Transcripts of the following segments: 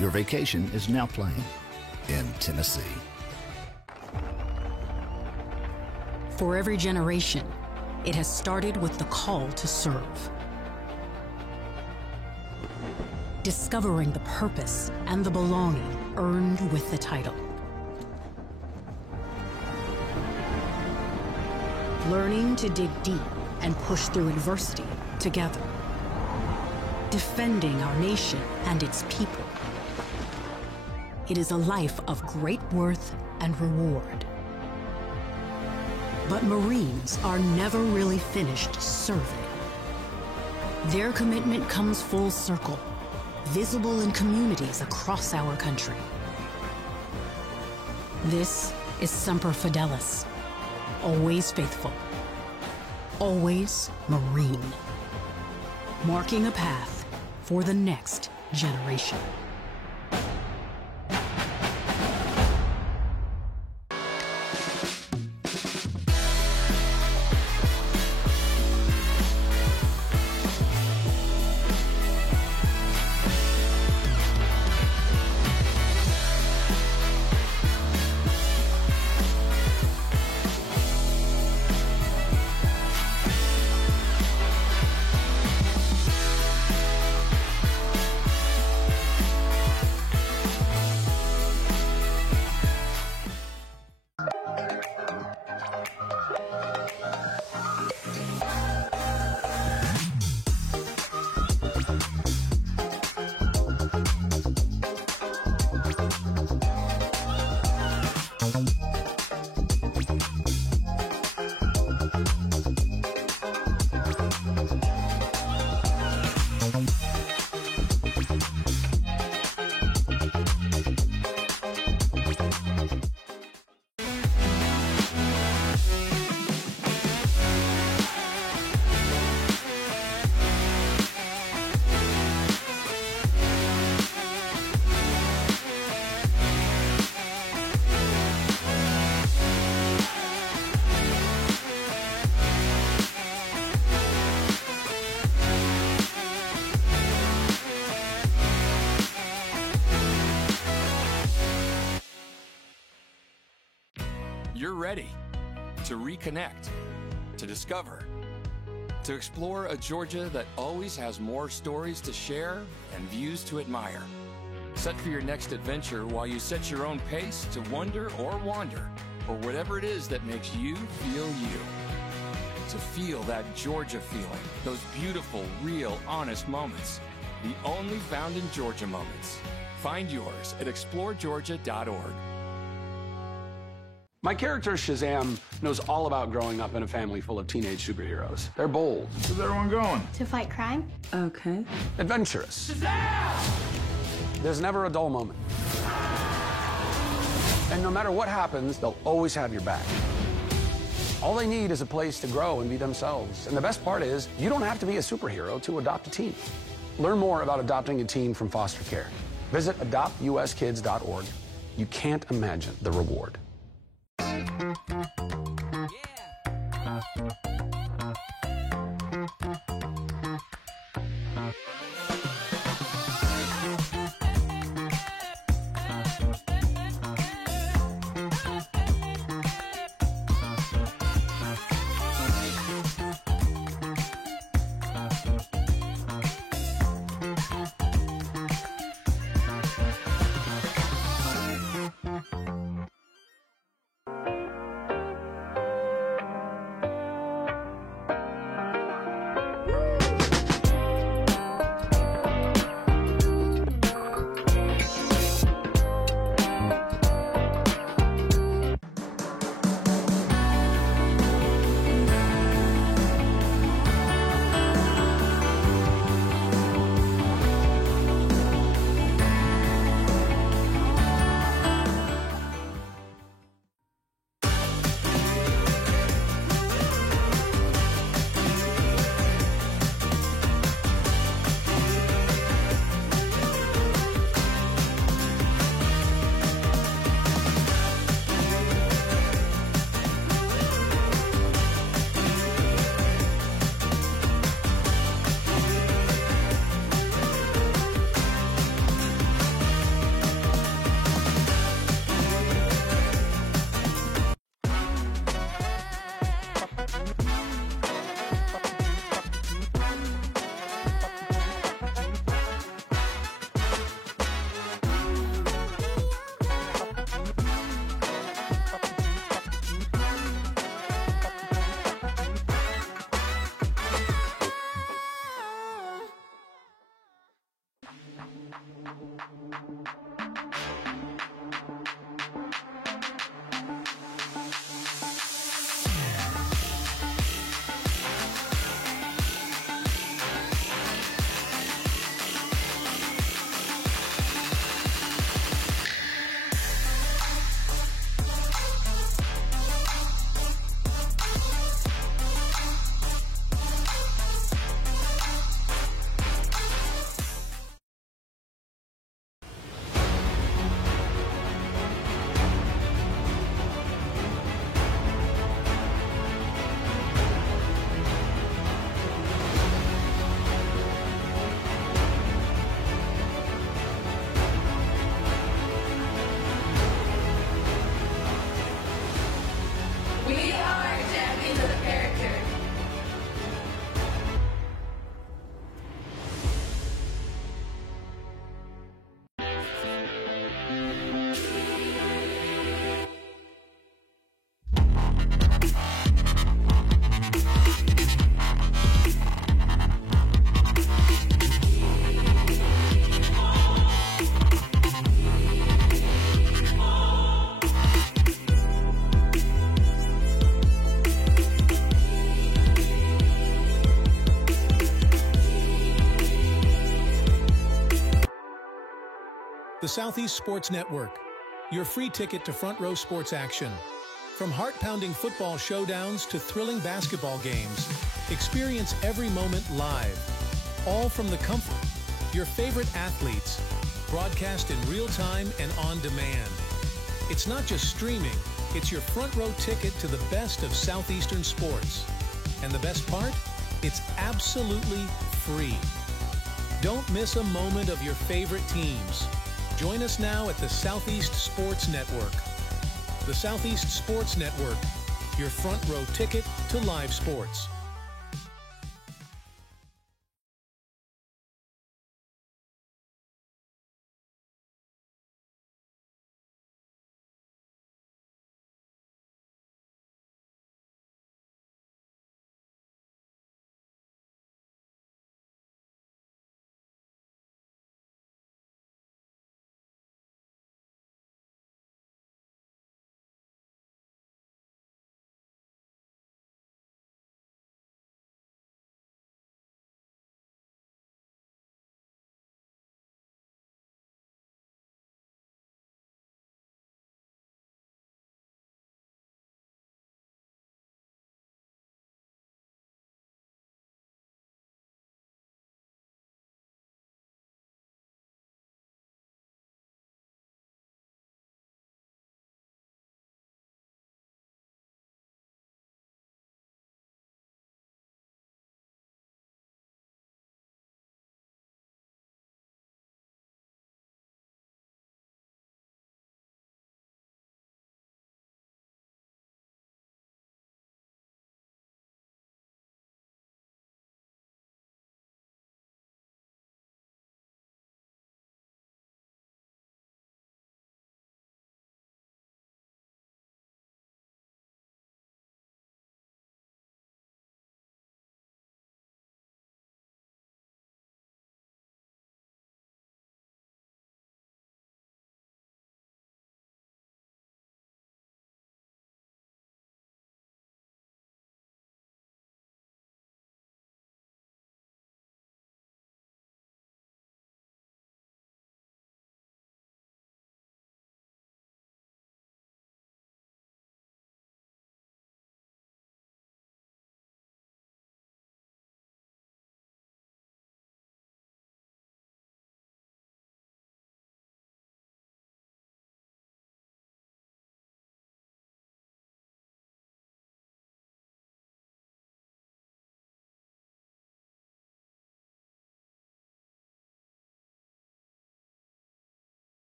Your vacation is now playing in Tennessee. For every generation, it has started with the call to serve. Discovering the purpose and the belonging earned with the title. Learning to dig deep and push through adversity together. Defending our nation and its people. It is a life of great worth and reward. But Marines are never really finished serving. Their commitment comes full circle, visible in communities across our country. This is Semper Fidelis, always faithful, always Marine, marking a path for the next generation. You're ready to reconnect, to discover, to explore a Georgia that always has more stories to share and views to admire. Set for your next adventure while you set your own pace to wonder or wander, or whatever it is that makes you feel you. To feel that Georgia feeling, those beautiful, real, honest moments. The only found in Georgia moments. Find yours at exploregeorgia.org. My character, Shazam, knows all about growing up in a family full of teenage superheroes. They're bold. Where's everyone going? To fight crime? Okay. Adventurous. Shazam! There's never a dull moment. And no matter what happens, they'll always have your back. All they need is a place to grow and be themselves. And the best part is, you don't have to be a superhero to adopt a teen. Learn more about adopting a teen from foster care. Visit adoptuskids.org. You can't imagine the reward. We are champions of the character. The Southeast Sports Network, your free ticket to front row sports action. From heart-pounding football showdowns to thrilling basketball games, experience every moment live. All from the comfort. Your favorite athletes, broadcast in real time and on demand. It's not just streaming, it's your front row ticket to the best of Southeastern sports. And the best part? It's absolutely free. Don't miss a moment of your favorite teams. Join us now at the Southeast Sports Network. The Southeast Sports Network, your front row ticket to live sports.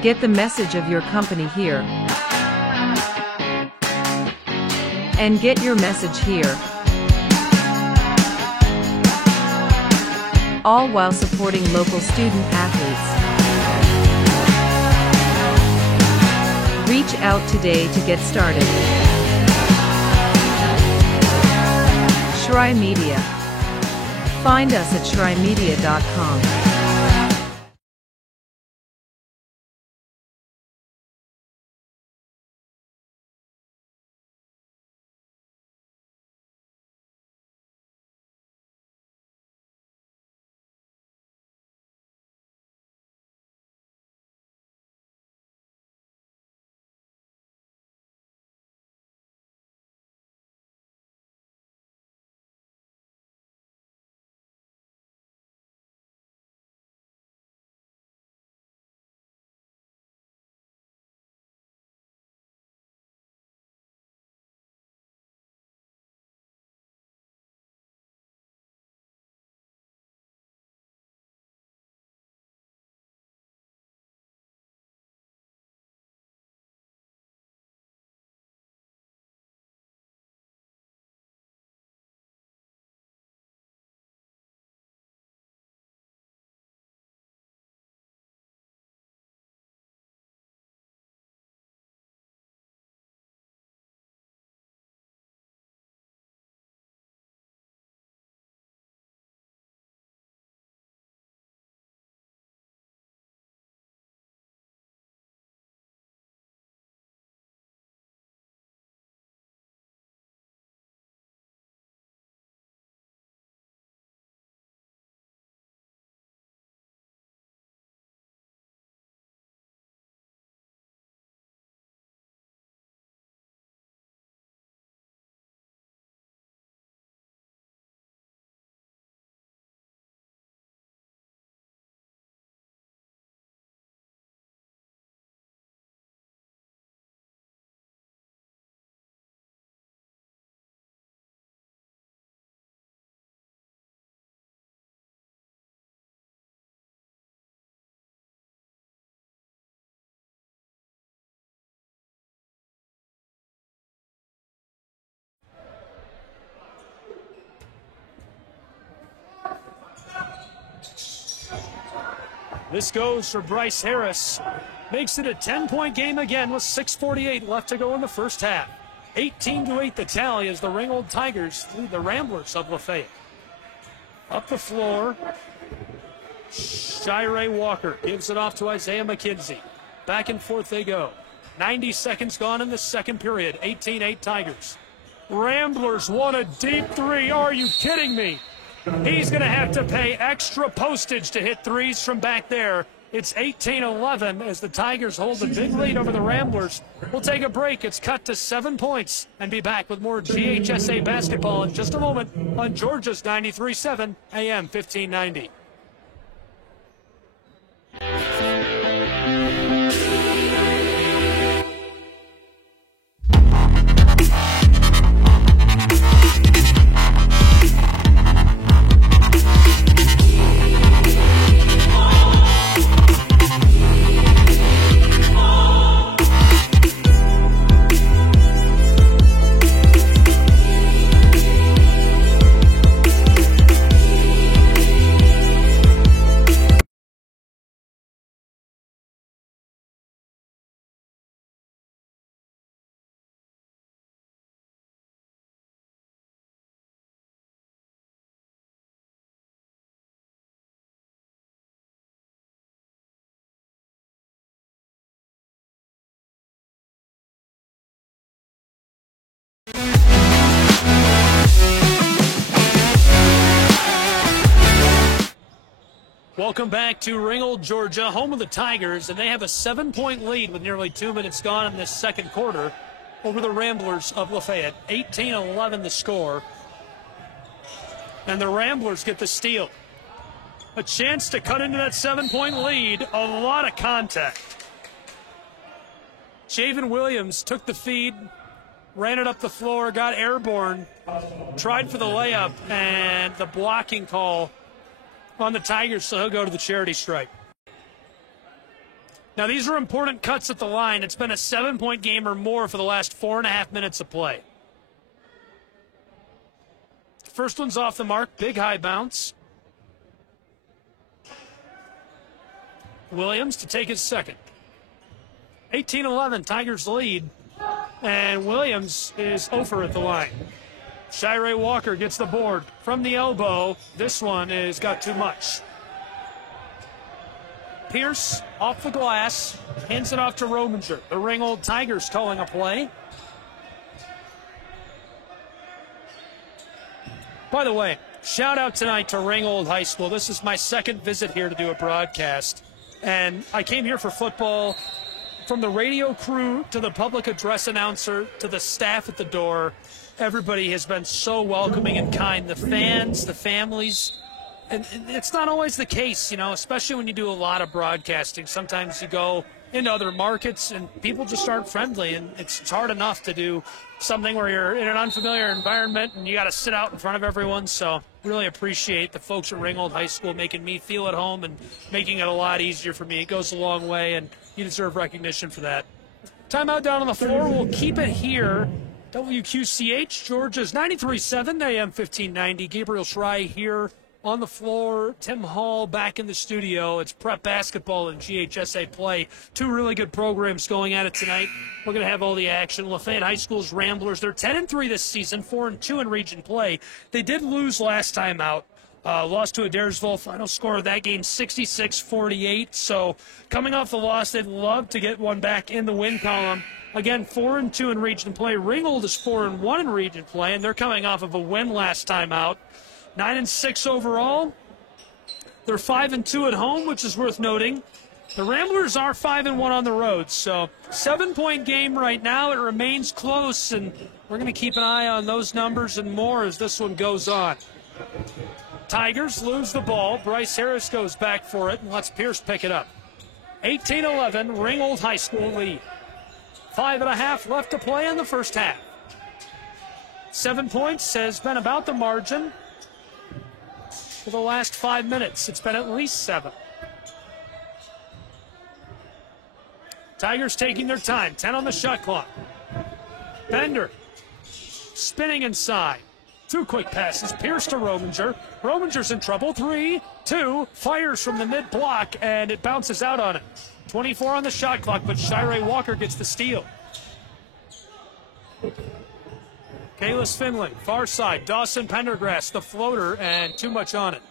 Get the message of your company here. And get your message here. All while supporting local student athletes. Reach out today to get started. Shry Media. Find us at shrymedia.com. This goes for Bryce Harris. Makes it a 10-point game again with 6:48 left to go in the first half. 18-8 the tally as the Ringgold Tigers lead the Ramblers of Lafayette. Up the floor, Shirey Walker gives it off to Isaiah McKenzie. Back and forth they go. 90 seconds gone in the second period. 18-8 Tigers. Ramblers want a deep three. Are you kidding me? He's going to have to pay extra postage to hit threes from back there. It's 18-11 as the Tigers hold the big lead over the Ramblers. We'll take a break. It's cut to 7 points and be back with more GHSA basketball in just a moment on Georgia's 93.7 AM 1590. Welcome back to Ringgold, Georgia, home of the Tigers, and they have a 7-point lead with nearly 2 minutes gone in this second quarter over the Ramblers of Lafayette. 18-11 the score, and the Ramblers get the steal. A chance to cut into that 7-point lead, a lot of contact. Javen Williams took the feed, ran it up the floor, got airborne, tried for the layup, and the blocking call on the Tigers, so he'll go to the charity stripe. Now, these are important cuts at the line. It's been a 7-point game or more for the last 4.5 minutes of play. First one's off the mark. Big high bounce. Williams to take his second. 18-11, Tigers lead. And Williams is over at the line. Shirey Walker gets the board from the elbow. This one has got too much. Pierce off the glass, hands it off to Rominger. The Ringgold Tigers calling a play. By the way, shout out tonight to Ringgold High School. This is my second visit here to do a broadcast. And I came here for football. From the radio crew to the public address announcer to the staff at the door, everybody has been so welcoming and kind. The fans, the families. And it's not always the case, you know, especially when you do a lot of broadcasting. Sometimes you go into other markets and people just aren't friendly, and it's hard enough to do something where you're in an unfamiliar environment and you got to sit out in front of everyone. So really appreciate the folks at Ringgold High School making me feel at home and making it a lot easier for me. It goes a long way, and you deserve recognition for that. Timeout down on the floor. We'll keep it here. WQCH, Georgia's 93.7 AM 1590. Gabriel Schrei here on the floor. Tim Hall back in the studio. It's prep basketball and GHSA play. Two really good programs going at it tonight. We're going to have all the action. Lafayette High School's Ramblers, they're 10-3 this season, 4-2 in region play. They did lose last time out. Lost to Adairsville. Final score of that game, 66-48. So coming off the loss, they'd love to get one back in the win column. Again, 4-2 in region play. Ringgold is 4-1 in region play, and they're coming off of a win last time out. 9-6 overall. They're 5-2 at home, which is worth noting. The Ramblers are 5-1 on the road, so 7-point game right now. It remains close, and we're going to keep an eye on those numbers and more as this one goes on. Tigers lose the ball. Bryce Harris goes back for it and lets Pierce pick it up. 18-11, Ringgold High School lead. 5.5 left to play in the first half. 7 points has been about the margin for the last 5 minutes. It's been at least 7. Tigers taking their time. 10 on the shot clock. Bender spinning inside. 2 quick passes. Pierce to Rominger. Rominger's in trouble. 3-2. Fires from the mid-block, and it bounces out on it. 24 on the shot clock, but Shirey Walker gets the steal. Kalis Finley, far side. Dawson Pendergrass, the floater, and too much on it.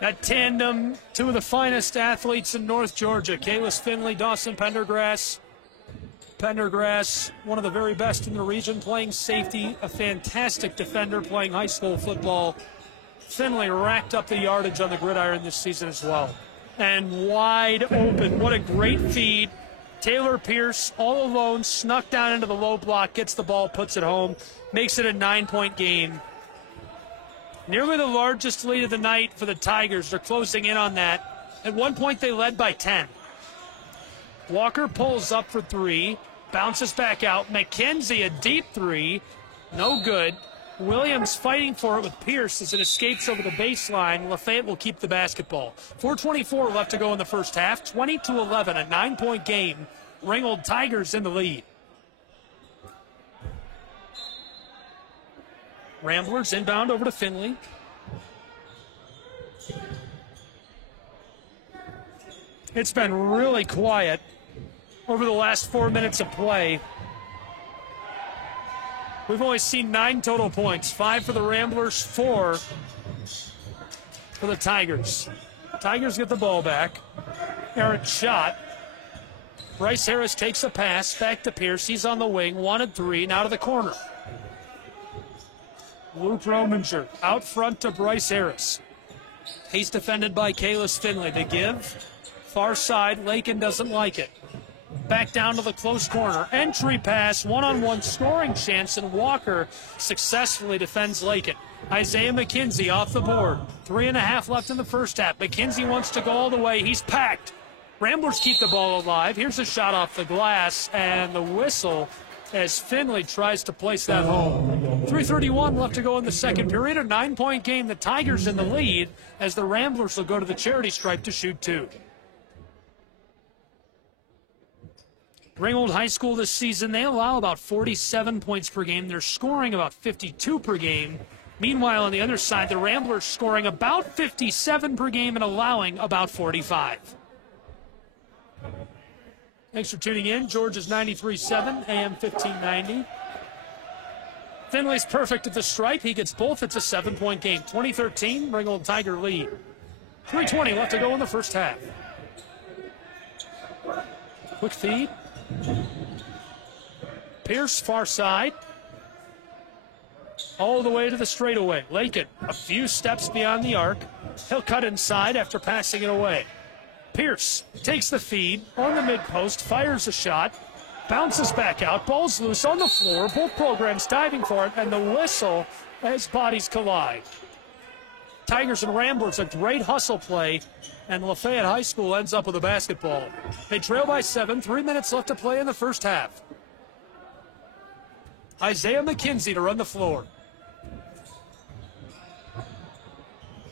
That tandem, two of the finest athletes in North Georgia. Kalis Finley, Dawson Pendergrass. Pendergrass, one of the very best in the region, playing safety, a fantastic defender playing high school football. Finley racked up the yardage on the gridiron this season as well. And wide open. What a great feed. Taylor Pierce, all alone, snuck down into the low block, gets the ball, puts it home, makes it a 9-point game. Nearly the largest lead of the night for the Tigers. They're closing in on that. At one point, they led by 10. Walker pulls up for 3, bounces back out. McKenzie, a deep 3, no good. Williams fighting for it with Pierce as it escapes over the baseline. Lafayette will keep the basketball. 4:24 left to go in the first half. 20-11, a 9-point game. Ringgold Tigers in the lead. Ramblers inbound over to Finley. It's been really quiet over the last 4 minutes of play. We've only seen 9 total points, 5 for the Ramblers, 4 for the Tigers. Tigers get the ball back. Errant shot. Bryce Harris takes a pass back to Pierce. He's on the wing, 1-3, now to the corner. Luke Rominger out front to Bryce Harris. He's defended by Kalis Finley. They give. Far side, Lakin doesn't like it. Back down to the close corner. Entry pass, one-on-one scoring chance, and Walker successfully defends Lakin. Isaiah McKenzie off the board. 3.5 left in the first half. McKenzie wants to go all the way. He's packed. Ramblers keep the ball alive. Here's a shot off the glass, and the whistle as Finley tries to place that home. 3:31 left to go in the second period. A 9-point game. The Tigers in the lead as the Ramblers will go to the charity stripe to shoot 2. Ringgold High School this season, they allow about 47 points per game. They're scoring about 52 per game. Meanwhile, on the other side, the Ramblers scoring about 57 per game and allowing about 45. Thanks for tuning in. Georgia's 93.7, AM 1590. Finley's perfect at the stripe. He gets both. It's a 7-point game. 2013, Ringgold Tiger lead. 3:20 left to go in the first half. Quick feed. Pierce, far side. All the way to the straightaway. Lakin, a few steps beyond the arc. He'll cut inside after passing it away. Pierce takes the feed on the mid-post, fires a shot, bounces back out, ball's loose on the floor. Both programs diving for it, and the whistle as bodies collide. Tigers and Ramblers, a great hustle play, and Lafayette High School ends up with a basketball. They trail by 7, 3 minutes left to play in the first half. Isaiah McKenzie to run the floor.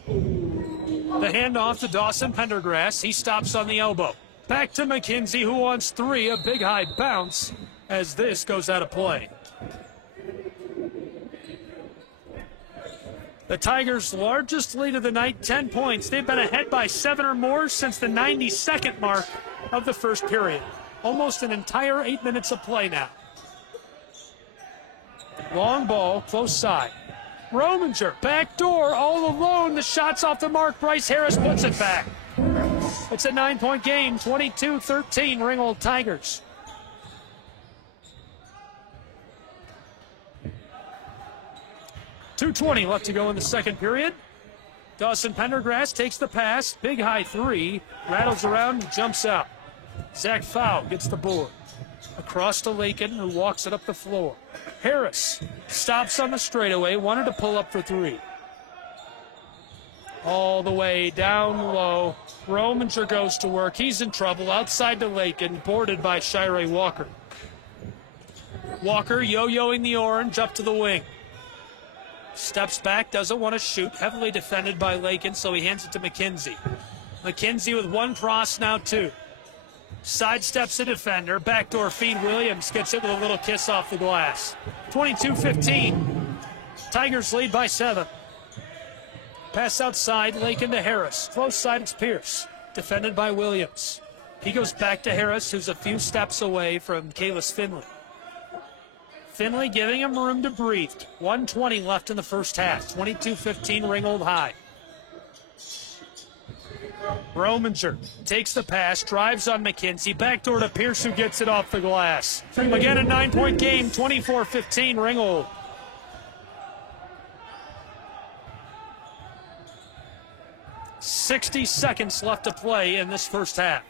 The handoff to Dawson Pendergrass. He stops on the elbow. Back to McKenzie, who wants 3, a big high bounce as this goes out of play. The Tigers' largest lead of the night, 10 points. They've been ahead by 7 or more since the 92nd mark of the first period. Almost an entire 8 minutes of play now. Long ball, close side. Rominger, back door, all alone. The shot's off the mark. Bryce Harris puts it back. It's a 9-point game, 22-13, Ringgold Tigers. .220 left to go in the second period. Dawson Pendergrass takes the pass. Big high 3. Rattles around and jumps out. Zach Fowl gets the board. Across to Lakin, who walks it up the floor. Harris stops on the straightaway. Wanted to pull up for 3. All the way down low. Rominger goes to work. He's in trouble. Outside to Lakin. Boarded by Shirey Walker. Walker yo-yoing the orange up to the wing. Steps back, doesn't want to shoot. Heavily defended by Lakin, so he hands it to McKenzie. McKenzie with 1 cross, now 2. Sidesteps the defender. Backdoor feed. Williams gets it with a little kiss off the glass. 22-15. Tigers lead by 7. Pass outside. Lakin to Harris. Close side, it's Pierce. Defended by Williams. He goes back to Harris, who's a few steps away from Kalis Finley. Finley giving him room to breathe. 1:20 left in the first half. 22-15 Ringgold High. Rominger takes the pass, drives on McKenzie. Backdoor to Pierce, who gets it off the glass. Again, a 9-point game, 24-15 Ringgold. .60 seconds left to play in this first half.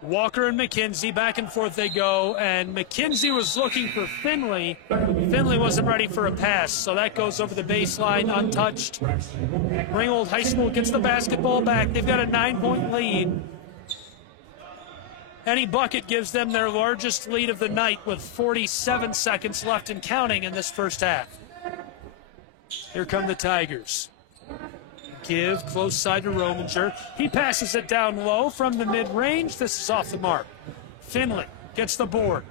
Walker and McKenzie, back and forth they go, and McKenzie was looking for Finley. Finley wasn't ready for a pass, so that goes over the baseline untouched. Ringgold High School gets the basketball back. They've got a 9-point lead. Any bucket gives them their largest lead of the night with 47 seconds left and counting in this first half. Here come the Tigers. Give close side to Rominger. He passes it down low from the mid-range. This is off the mark. Finley gets the board.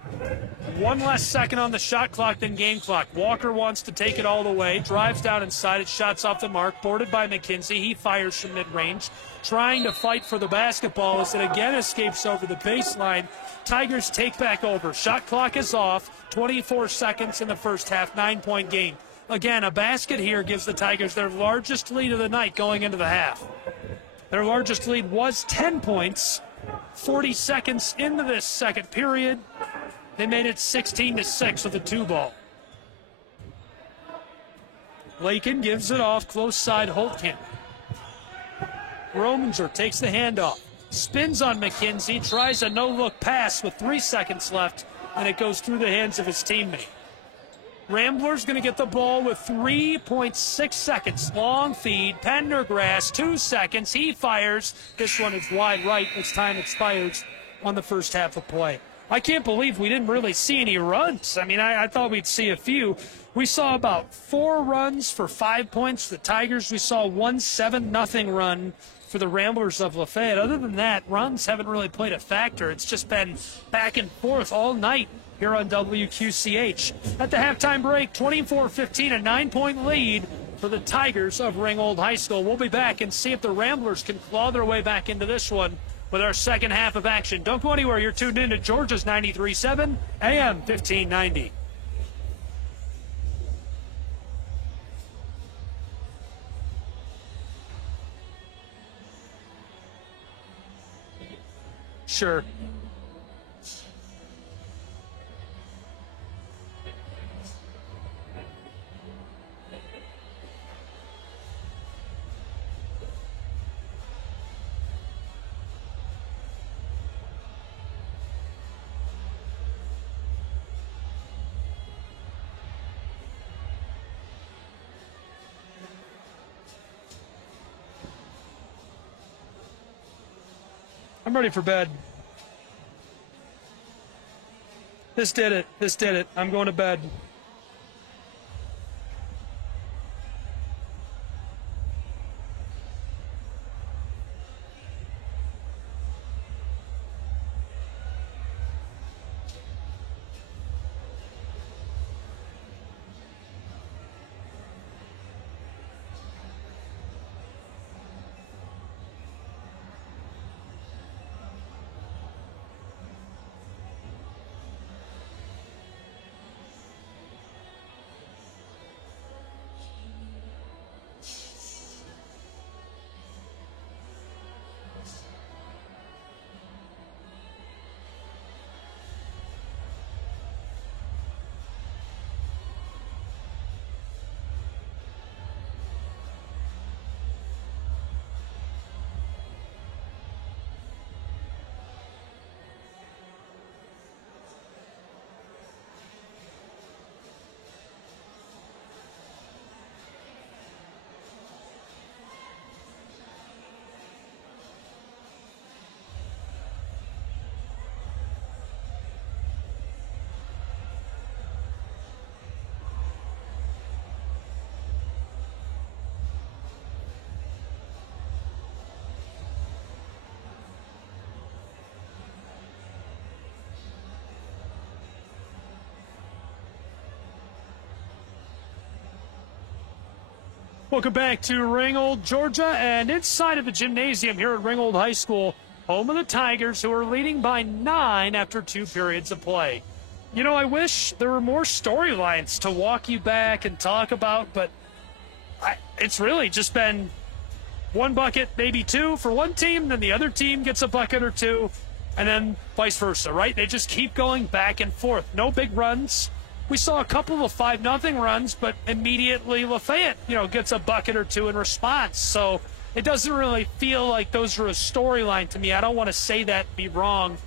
1 less second on the shot clock than game clock. Walker wants to take it all the way. Drives down inside. It shots off the mark. Boarded by McKenzie. He fires from mid-range. Trying to fight for the basketball as it again escapes over the baseline. Tigers take back over. Shot clock is off. 24 seconds in the first half. 9-point game. Again, a basket here gives the Tigers their largest lead of the night going into the half. Their largest lead was 10 points. 40 seconds into this second period. They made it 16-6 with a 2-ball. Lakin gives it off, close side Holtkamp. Rominger takes the handoff. Spins on McKenzie, tries a no-look pass with 3 seconds left, and it goes through the hands of his teammate. Ramblers going to get the ball with 3.6 seconds. Long feed. Pendergrass, 2 seconds. He fires. This one is wide right as time expires on the first half of play. I can't believe we didn't really see any runs. I mean, I thought we'd see a few. We saw about 4 runs for 5 points for the Tigers. We saw 1 7-0 run for the Ramblers of Lafayette. Other than that, runs haven't really played a factor. It's just been back and forth all night here on WQCH. At the halftime break, 24-15, a 9-point lead for the Tigers of Ringgold High School. We'll be back and see if the Ramblers can claw their way back into this one with our second half of action. Don't go anywhere. You're tuned in to Georgia's 93.7 AM 1590. Sure. I'm ready for bed. This did it. This did it. I'm going to bed. Welcome back to Ringgold, Georgia, and inside of the gymnasium here at Ringgold High School, home of the Tigers, who are leading by 9 after 2 periods of play. You know, I wish there were more storylines to walk you back and talk about, but it's really just been 1 bucket, maybe 2 for one team, then the other team gets a bucket or 2, and then vice versa, right? They just keep going back and forth. No big runs. We saw a couple of 5-0 runs, but immediately Lafayette, gets a bucket or 2 in response. So it doesn't really feel like those are a storyline to me. I don't want to say that and be wrong.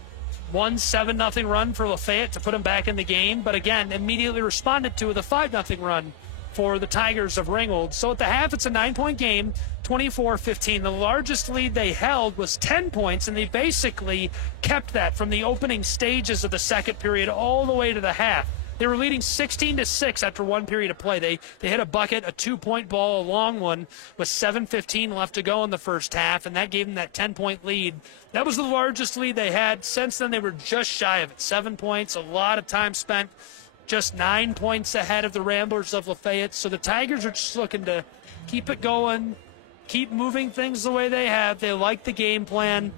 1 7-0 run for Lafayette to put them back in the game, but again, immediately responded to with a 5-0 run for the Tigers of Ringgold. So at the half, it's a 9-point game, 24-15. The largest lead they held was 10 points, and they basically kept that from the opening stages of the second period all the way to the half. They were leading 16-6 after 1 period of play. They hit a bucket, a 2-point ball, a long one, with 7:15 left to go in the first half, and that gave them that 10-point lead. That was the largest lead they had. Since then, they were just shy of it. 7 points, a lot of time spent, just 9 points ahead of the Ramblers of Lafayette. So the Tigers are just looking to keep it going, keep moving things the way they have. They like the game plan.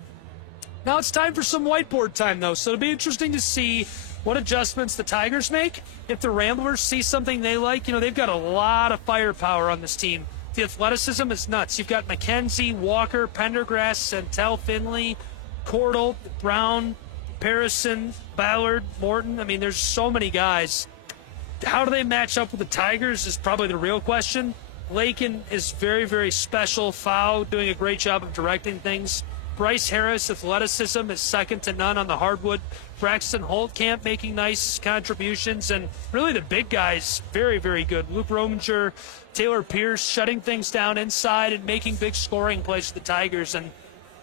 Now it's time for some whiteboard time, though, so it'll be interesting to see what adjustments the Tigers make. If the Ramblers see something they like, they've got a lot of firepower on this team. The athleticism is nuts. You've got McKenzie, Walker, Pendergrass, Centel, Finley, Cordell, Brown, Parison, Ballard, Morton. I mean, there's so many guys. How do they match up with the Tigers is probably the real question. Lakin is very, very special. Fau doing a great job of directing things. Bryce Harris, athleticism is second to none on the hardwood. Braxton Holtkamp making nice contributions. And really the big guys, very, very good. Luke Rominger, Taylor Pierce shutting things down inside and making big scoring plays for the Tigers. And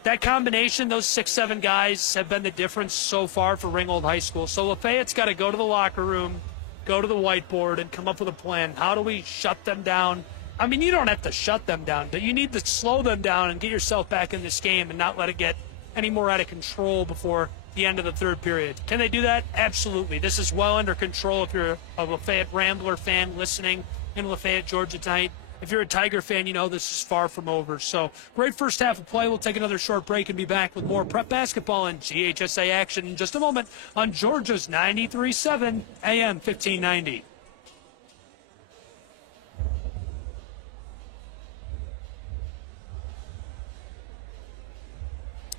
that combination, those 6-7 guys have been the difference so far for Ringgold High School. So Lafayette's got to go to the locker room, go to the whiteboard, and come up with a plan. How do we shut them down? I mean, you don't have to shut them down, but you need to slow them down and get yourself back in this game and not let it get any more out of control before the end of the third period. Can they do that? Absolutely. This is well under control if you're a Lafayette Rambler fan listening in Lafayette, Georgia tonight. If you're a Tiger fan, you know this is far from over. So, great first half of play. We'll take another short break and be back with more prep basketball and GHSA action in just a moment on Georgia's 93.7 AM 1590.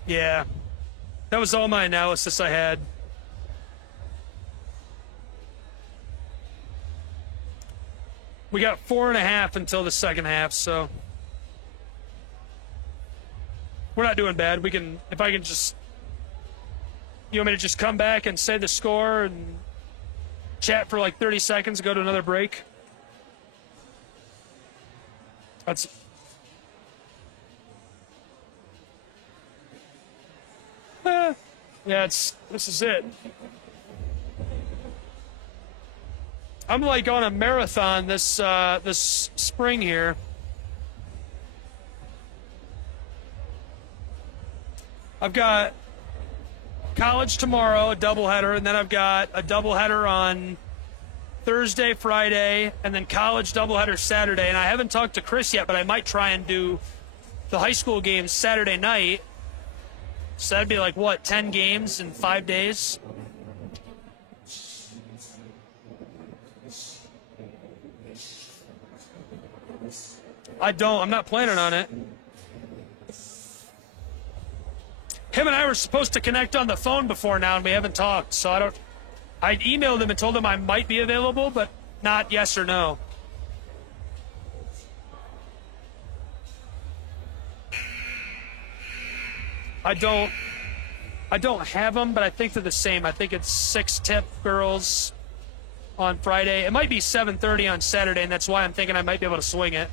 Yeah, that was all my analysis I had. We got 4.5 until the second half, so we're not doing bad. We can, if I can just, you want me to just come back and say the score and chat for like 30 seconds and go to another break? That's. Yeah, this is it. I'm like on a marathon this spring here. I've got college tomorrow, a doubleheader, and then I've got a doubleheader on Thursday, Friday, and then college doubleheader Saturday. And I haven't talked to Chris yet, but I might try and do the high school games Saturday night. So that'd be like, what, 10 games in 5 days? I'm not planning on it. Him and I were supposed to connect on the phone before now, and we haven't talked, so I emailed him and told him I might be available, but not yes or no. I don't have them, but I think they're the same. I think it's 6-tip girls on Friday. It might be 7:30 on Saturday, and that's why I'm thinking I might be able to swing it.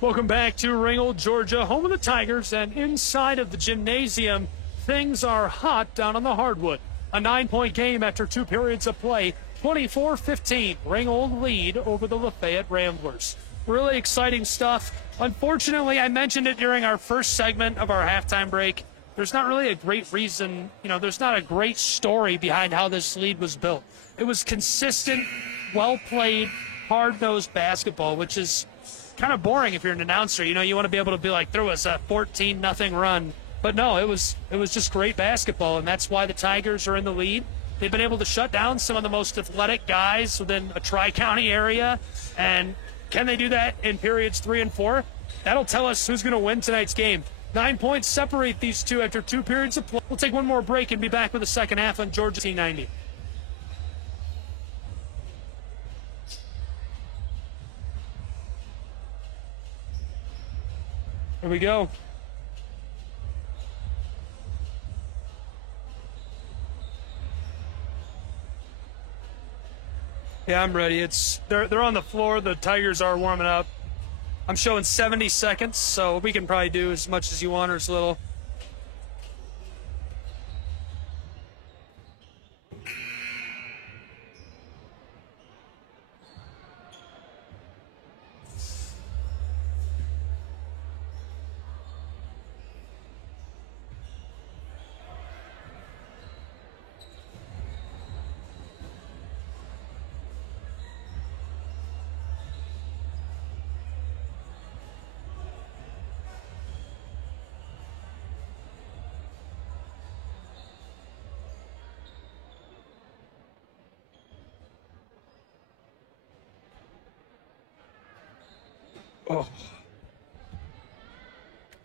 Welcome back to Ringgold, Georgia, home of the Tigers, and inside of the gymnasium, things are hot down on the hardwood. A 9-point game after 2 periods of play, 24-15, Ringgold lead over the Lafayette Ramblers. Really exciting stuff. Unfortunately, I mentioned it during our first segment of our halftime break. There's not really a great reason, there's not a great story behind how this lead was built. It was consistent, well-played, hard-nosed basketball, which is kind of boring if you're an announcer. You want to be able to be like, there was a 14-0 run. But no, it was just great basketball, and that's why the Tigers are in the lead. They've been able to shut down some of the most athletic guys within a Tri-County area. And can they do that in periods 3 and 4? That'll tell us who's going to win tonight's game. 9 points separate these two after 2 periods of play. We'll take one more break and be back with the second half on Georgia T90. Here we go. Yeah, I'm ready. They're on the floor. The Tigers are warming up. I'm showing 70 seconds, so we can probably do as much as you want or as little. Oh.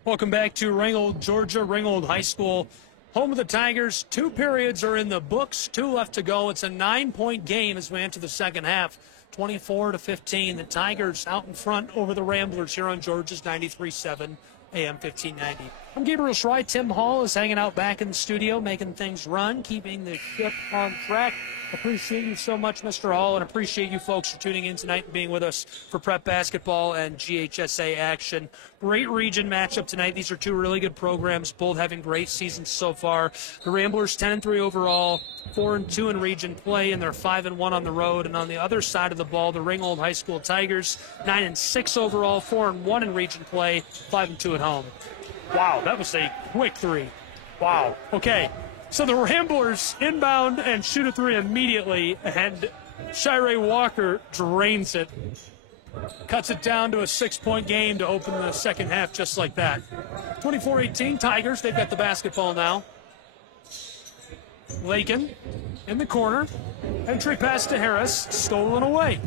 Welcome back to Ringgold, Georgia, Ringgold High School. home of the Tigers. 2 periods are in the books, 2 left to go. It's a 9-point game as we enter the second half. 24-15. The Tigers out in front over the Ramblers here on Georgia's 93.7 AM 1590. I'm Gabriel Schrei. Tim Hall is hanging out back in the studio, making things run, keeping the ship on track. Appreciate you so much, Mr. Hall, and appreciate you folks for tuning in tonight and being with us for prep basketball and GHSA action. Great region matchup tonight. These are 2 really good programs, both having great seasons so far. The Ramblers 10-3 overall, 4-2 in region play, and they're 5-1 on the road. And on the other side of the ball, the Ringgold High School Tigers 9-6 overall, 4-1 in region play, 5-2 at home. Wow, that was a quick 3. Wow. Okay. So the Ramblers inbound and shoot a 3 immediately, and Shirey Walker drains it. Cuts it down to a 6-point game to open the second half just like that. 24-18, Tigers, they've got the basketball now. Lakin in the corner. Entry pass to Harris, stolen away.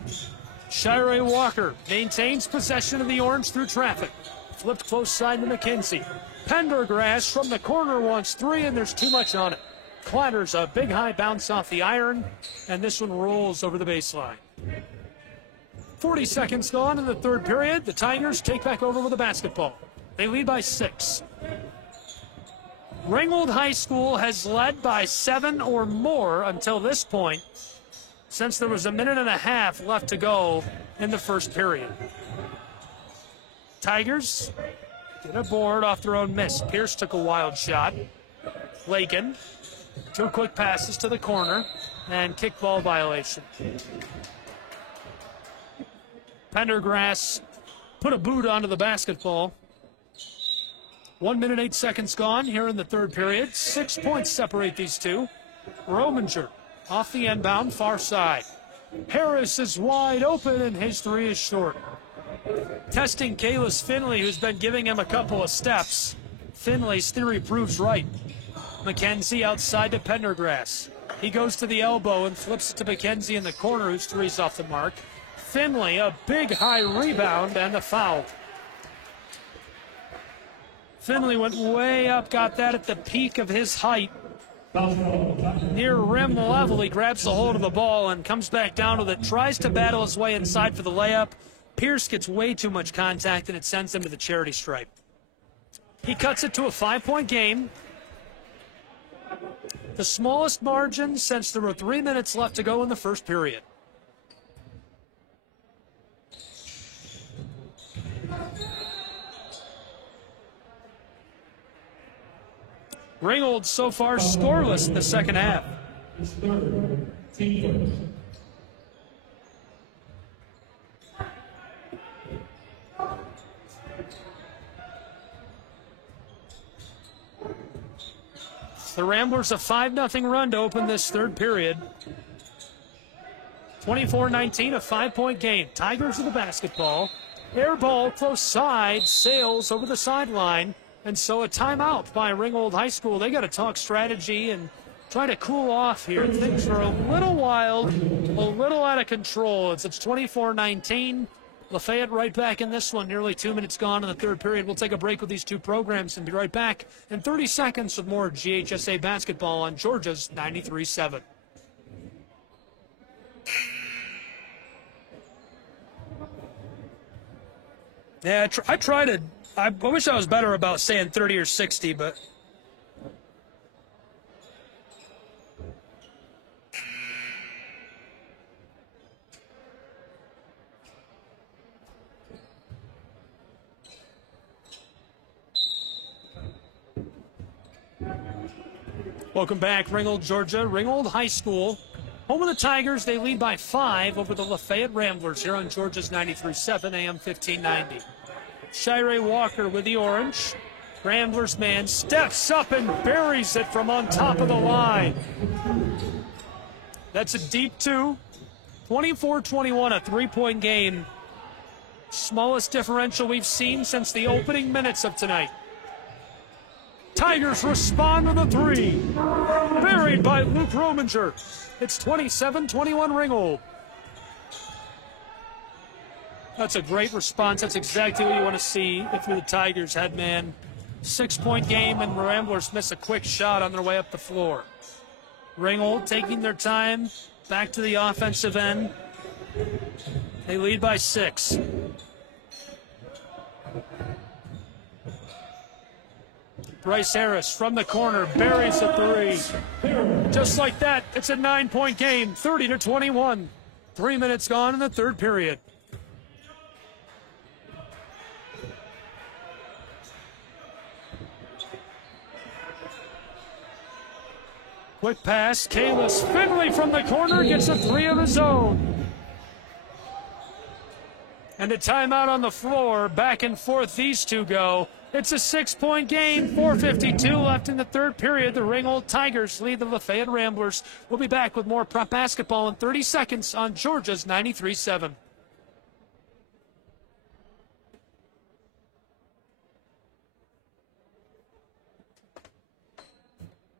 Shirey Walker maintains possession of the orange through traffic. Flipped close side to McKenzie. Pendergrass from the corner wants 3, and there's too much on it. Clatters a big high bounce off the iron, and this one rolls over the baseline. 40 seconds gone in the third period. The Tigers take back over with the basketball. They lead by 6. Ringgold High School has led by 7 or more until this point, since there was a minute and a half left to go in the first period. Tigers get a board off their own miss. Pierce took a wild shot. Lakin, 2 quick passes to the corner, and kickball violation. Pendergrass put a boot onto the basketball. 1 minute, 8 seconds gone here in the third period. 6 points separate these two. Rominger off the inbound, far side. Harris is wide open, and his 3 is short. Testing Kalis Finley, who's been giving him a couple of steps. Finley's theory proves right. McKenzie outside to Pendergrass. He goes to the elbow and flips it to McKenzie in the corner, whose 3's off the mark. Finley, a big high rebound, and the foul. Finley went way up, got that at the peak of his height. Near rim level, he grabs the hold of the ball and comes back down with it, tries to battle his way inside for the layup. Pierce gets way too much contact, and it sends him to the charity stripe. He cuts it to a 5-point game. The smallest margin since there were 3 minutes left to go in the first period. Ringgold so far scoreless in the second half. The Ramblers a 5-0 run to open this third period. 24-19, a 5-point game. Tigers with the basketball. Air ball close side, sails over the sideline. And so a timeout by Ringgold High School. They got to talk strategy and try to cool off here. Things are a little wild, a little out of control. It's 24-19. Lafayette right back in this one. Nearly 2 minutes gone in the third period. We'll take a break with these two programs and be right back in 30 seconds with more GHSA basketball on Georgia's 93.7. Yeah, I wish I was better about saying 30 or 60, but... Welcome back, Ringgold, Georgia. Ringgold High School, home of the Tigers. They lead by 5 over the Lafayette Ramblers here on Georgia's 93.7 AM 1590. Shirey Walker with the orange. Ramblers man steps up and buries it from on top of the line. That's a deep 2. 24-21, a 3-point game. Smallest differential we've seen since the opening minutes of tonight. Tigers respond to the 3. Buried by Luke Rominger. It's 27-21 Ringgold. That's a great response. That's exactly what you want to see if you're the Tigers head man. 6-point game, and Ramblers miss a quick shot on their way up the floor. Ringgold taking their time back to the offensive end. They lead by 6. Bryce Harris from the corner buries a 3. Just like that, it's a 9-point game, 30-21. 3 minutes gone in the third period. Quick pass, Kalis Finley from the corner gets a 3 of his own. And a timeout on the floor, back and forth these two go. It's a 6-point game, 4:52 left in the third period. The Ringgold Tigers lead the Lafayette Ramblers. We'll be back with more prep basketball in 30 seconds on Georgia's 93.7.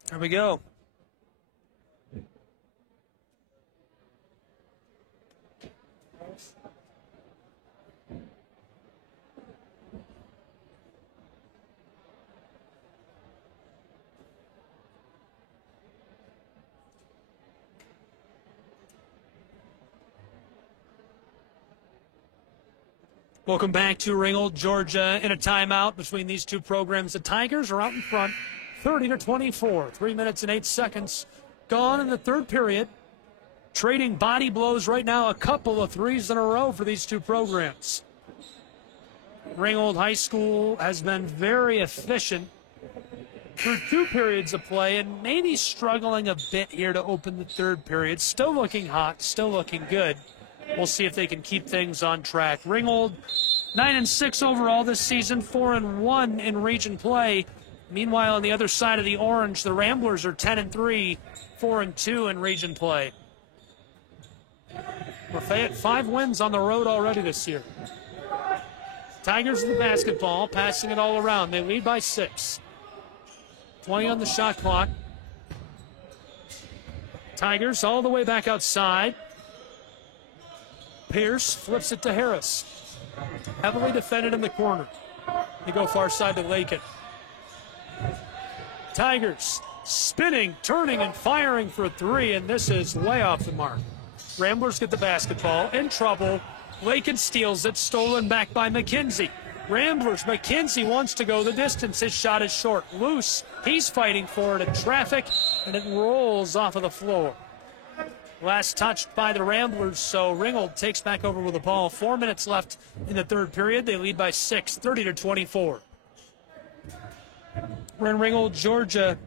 There we go. Welcome back to Ringgold, Georgia, in a timeout between these two programs. The Tigers are out in front, 30-24. 3 minutes and 8 seconds gone in the third period. Trading body blows right now, a couple of 3s in a row for these two programs. Ringgold High School has been very efficient through 2 periods of play and maybe struggling a bit here to open the third period. Still looking hot, still looking good. We'll see if they can keep things on track. Ringgold, 9-6 overall this season, 4-1 in region play. Meanwhile, on the other side of the orange, the Ramblers are 10-3, 4-2 in region play. Lafayette, 5 wins on the road already this year. Tigers with the basketball, passing it all around. They lead by 6. 20 on the shot clock. Tigers all the way back outside. Pierce flips it to Harris. Heavily defended in the corner. They go far side to Lakin. Tigers spinning, turning, and firing for a 3, and this is way off the mark. Ramblers get the basketball, in trouble. Lakin steals it, stolen back by McKenzie. Ramblers, McKenzie wants to go the distance. His shot is short, loose. He's fighting for it in traffic, and it rolls off of the floor. Last touched by the Ramblers, so Ringgold takes back over with the ball. 4 minutes left in the third period. They lead by 6, 30-24. We're in Ringgold, Georgia.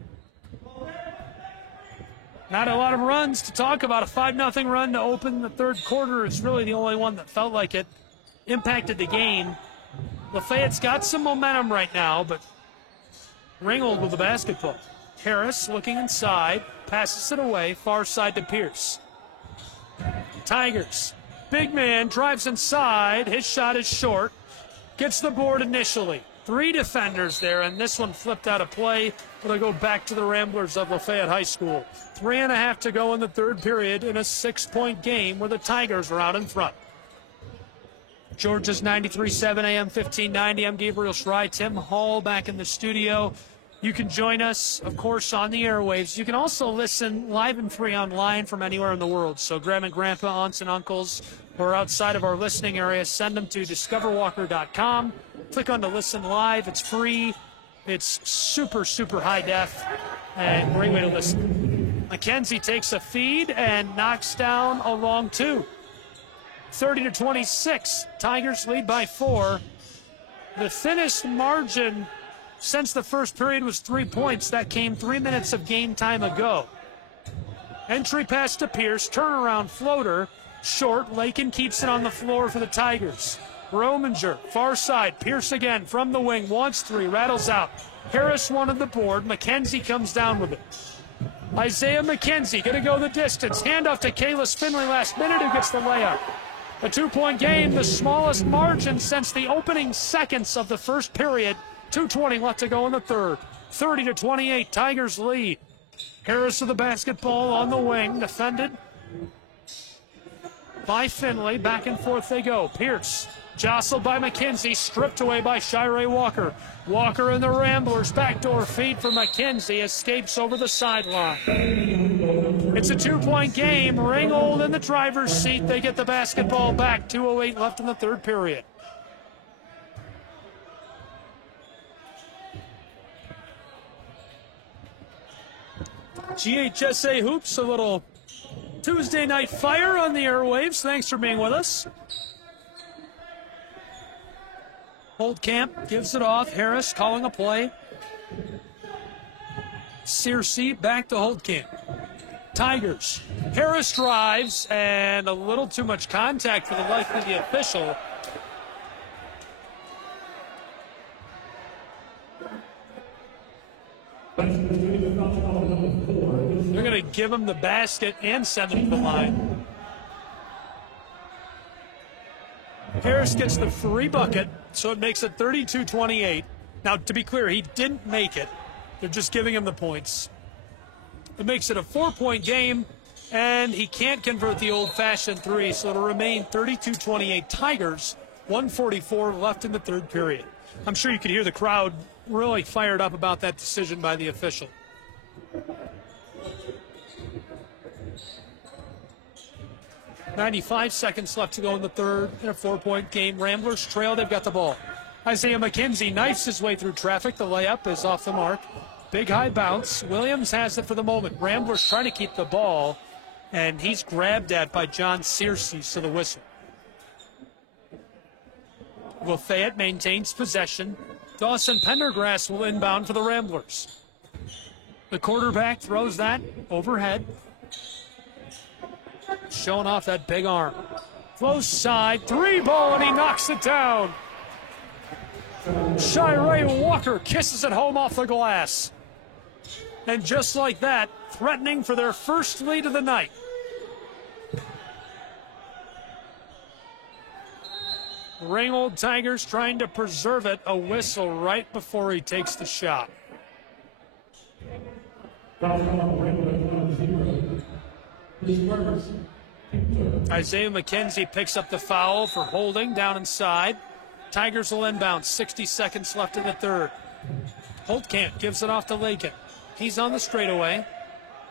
Not a lot of runs to talk about. A 5-0 run to open the third quarter is really the only one that felt like it impacted the game. Lafayette's got some momentum right now, but Ringgold with the basketball. Harris looking inside, passes it away, far side to Pierce. Tigers, big man drives inside, his shot is short, gets the board initially. 3 defenders there, and this one flipped out of play. It'll go back to the Ramblers of Lafayette High School. 3.5 to go in the third period in a 6-point game where the Tigers are out in front. Georgia's 93.7 AM 1590. I'm Gabriel Schrei. Tim Hall back in the studio. You can join us, of course, on the airwaves. You can also listen live and free online from anywhere in the world. So grandma and grandpa, aunts and uncles who are outside of our listening area, send them to discoverwalker.com. Click on to listen live. It's free. It's super, super high def and great way to listen. McKenzie takes a feed and knocks down a long 2. 30-26. Tigers lead by 4. The thinnest margin since the first period was 3 points. That came 3 minutes of game time ago. Entry pass to Pierce, turnaround floater, short. Lakin keeps it on the floor for the Tigers. Rominger, far side, Pierce again from the wing, wants 3, rattles out. Harris wanted the board, McKenzie comes down with it. Isaiah McKenzie gonna go the distance, handoff to Kalis Finley last minute, who gets the layup. A 2-point game, the smallest margin since the opening seconds of the first period. 2:20 left to go in the third. 30-28, Tigers lead. Harris with the basketball on the wing, defended by Finley. Back and forth they go. Pierce Jostled by McKenzie, stripped away by Shirey Walker. Walker and the Ramblers, backdoor feed for McKenzie, escapes over the sideline. It's a 2-point game. Ringgold in the driver's seat. They get the basketball back. 2:08 left in the third period. GHSA Hoops, a little Tuesday night fire on the airwaves. Thanks for being with us. Holdcamp gives it off. Harris calling a play. Searcy back to Holdcamp. Tigers. Harris drives, and a little too much contact for the life of the official. They're going to give him the basket and send him to the line. Harris gets the free bucket, so it makes it 32-28. Now, to be clear, he didn't make it. They're just giving him the points. It makes it a 4-point game, and he can't convert the old-fashioned three, so it'll remain 32-28 Tigers, 1:44 left in the third period. I'm sure you could hear the crowd really fired up about that decision by the official. .95 seconds left to go in the third in a 4-point game. Ramblers trail. They've got the ball. Isaiah McKenzie knifes his way through traffic. The layup is off the mark. Big high bounce. Williams has it for the moment. Ramblers trying to keep the ball, and he's grabbed at by John Searcy to the whistle. Lafayette maintains possession. Dawson Pendergrass will inbound for the Ramblers. The quarterback throws that overhead. Showing off that big arm. Close side, three ball, and he knocks it down. Shirey Walker kisses it home off the glass. And just like that, threatening for their first lead of the night. Ringgold Tigers trying to preserve it. A whistle right before he takes the shot. Isaiah McKenzie picks up the foul for holding down inside. Tigers will inbound. 60 seconds left in the third. Holtkamp gives it off to Lakin. He's on the straightaway.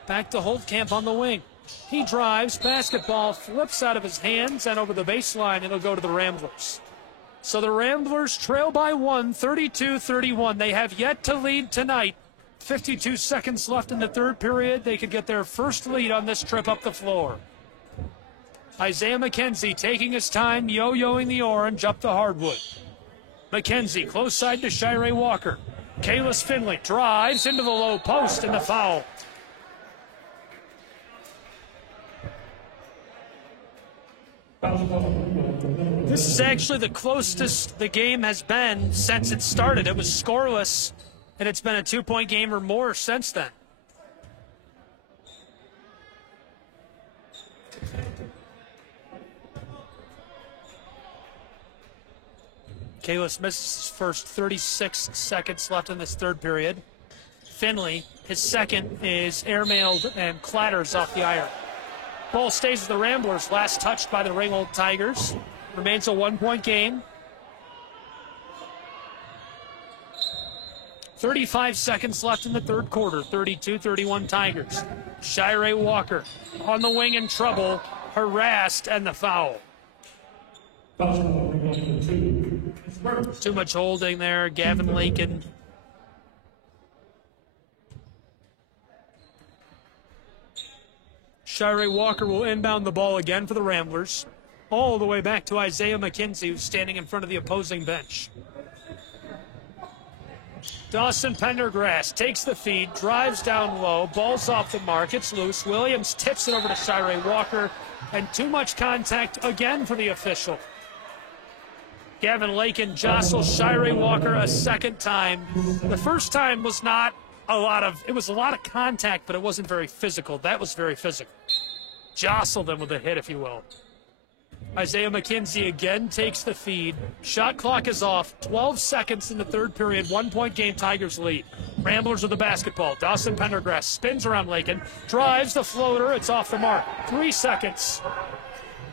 Back to Holtkamp on the wing. He drives. Basketball flips out of his hands, and over the baseline, it'll go to the Ramblers. So the Ramblers trail by one, 32-31. They have yet to lead tonight. 52 seconds left in the third period. They could get their first lead on this trip up the floor. Isaiah McKenzie taking his time, yo-yoing the orange up the hardwood. McKenzie close side to Shirey Walker. Kalis Finley drives into the low post, and the foul. This is actually the closest the game has been since it started. It was scoreless, and it's been a 2-point game or more since then. Kalis misses his first. 36 seconds left in this third period. Finley, his second, is airmailed and clatters off the iron. Ball stays with the Ramblers, last touched by the Ringgold Tigers. Remains a 1-point game. 35 seconds left in the third quarter. 32-31 Tigers. Shirey Walker on the wing in trouble, harassed, and the foul. Too much holding there. Gavin Lakin. Shirey Walker will inbound the ball again for the Ramblers. All the way back to Isaiah McKenzie, who's standing in front of the opposing bench. Dawson Pendergrass takes the feed, drives down low, ball's off the mark, it's loose. Williams tips it over to Shirey Walker, and too much contact again for the official. Gavin Lakin jostles Shirey Walker a second time. The first time was not a lot of, it was a lot of contact, but it wasn't very physical. That was very physical. Jostled him with a hit, if you will. Isaiah McKenzie again takes the feed. Shot clock is off. 12 seconds in the third period. 1-point game, Tigers lead. Ramblers with the basketball. Dawson Pendergrass spins around Lakin. Drives the floater. It's off the mark. 3 seconds.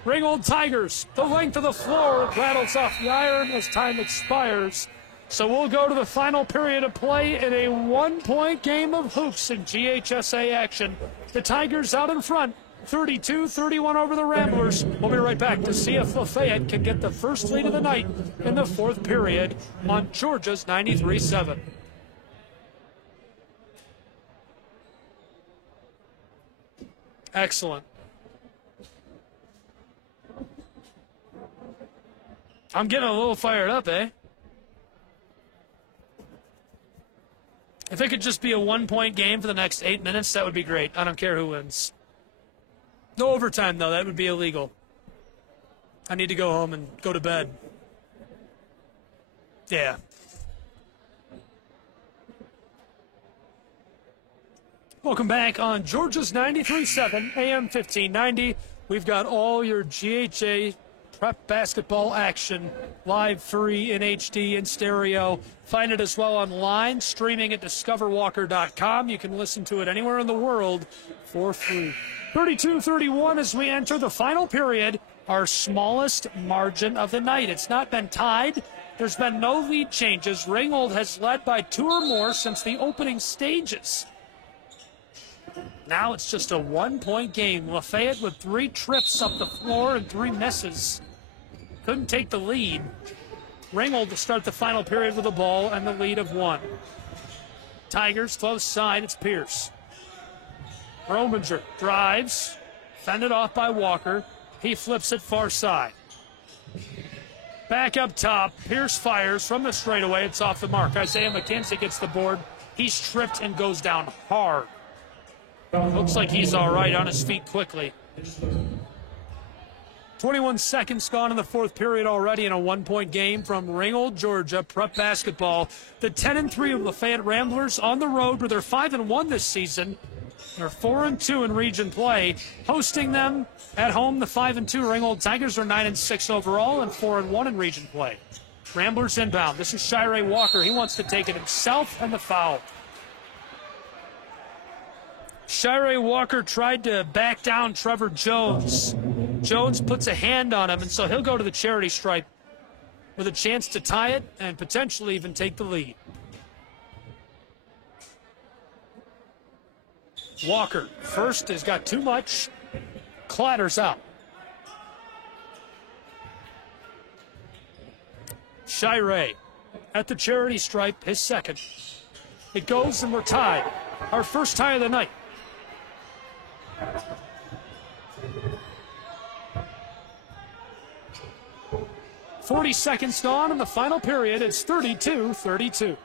Ringgold Tigers, the length of the floor, rattles off the iron as time expires. So we'll go to the final period of play in a one-point game of hoops in GHSA action. The Tigers out in front, 32-31 over the Ramblers. We'll be right back to see if Lafayette can get the first lead of the night in the fourth period on Georgia's 93-7. Excellent. I'm getting a little fired up, eh? If it could just be a one-point game for the next 8 minutes, that would be great. I don't care who wins. No overtime, though. That would be illegal. I need to go home and go to bed. Yeah. Welcome back on Georgia's 93.7 AM 1590. We've got all your GHA prep basketball action live, free, in HD, in stereo. Find it as well online, streaming at discoverwalker.com. You can listen to it anywhere in the world for free. 32-31 as we enter the final period, our smallest margin of the night. It's not been tied. There's been no lead changes. Ringgold has led by 2 or more since the opening stages. Now it's just a one-point game. Lafayette with 3 trips up the floor and 3 misses. Couldn't take the lead. Ringgold to start the final period with the ball and the lead of 1. Tigers close side, it's Pierce. Rominger drives, fended off by Walker. He flips it far side. Back up top, Pierce fires from the straightaway. It's off the mark. Isaiah McKenzie gets the board. He's tripped and goes down hard. Looks like he's all right on his feet quickly. 21 seconds gone in the fourth period already in a one-point game from Ringgold, Georgia, prep basketball. The 10-3 of Lafayette Ramblers on the road where they're 5-1 this season. They're 4-2 in region play. Hosting them at home, the 5-2 Ringgold Tigers are 9-6 overall and 4-1 in region play. Ramblers inbound. This is Shirey Walker. He wants to take it himself and the foul. Shirey Walker tried to back down Trevor Jones. Jones puts a hand on him, and so he'll go to the charity stripe with a chance to tie it and potentially even take the lead. Walker, first, has got too much, clatters out. Shirey at the charity stripe, his second. It goes, and we're tied. Our first tie of the night. .40 seconds gone in the final period. It's 32-32.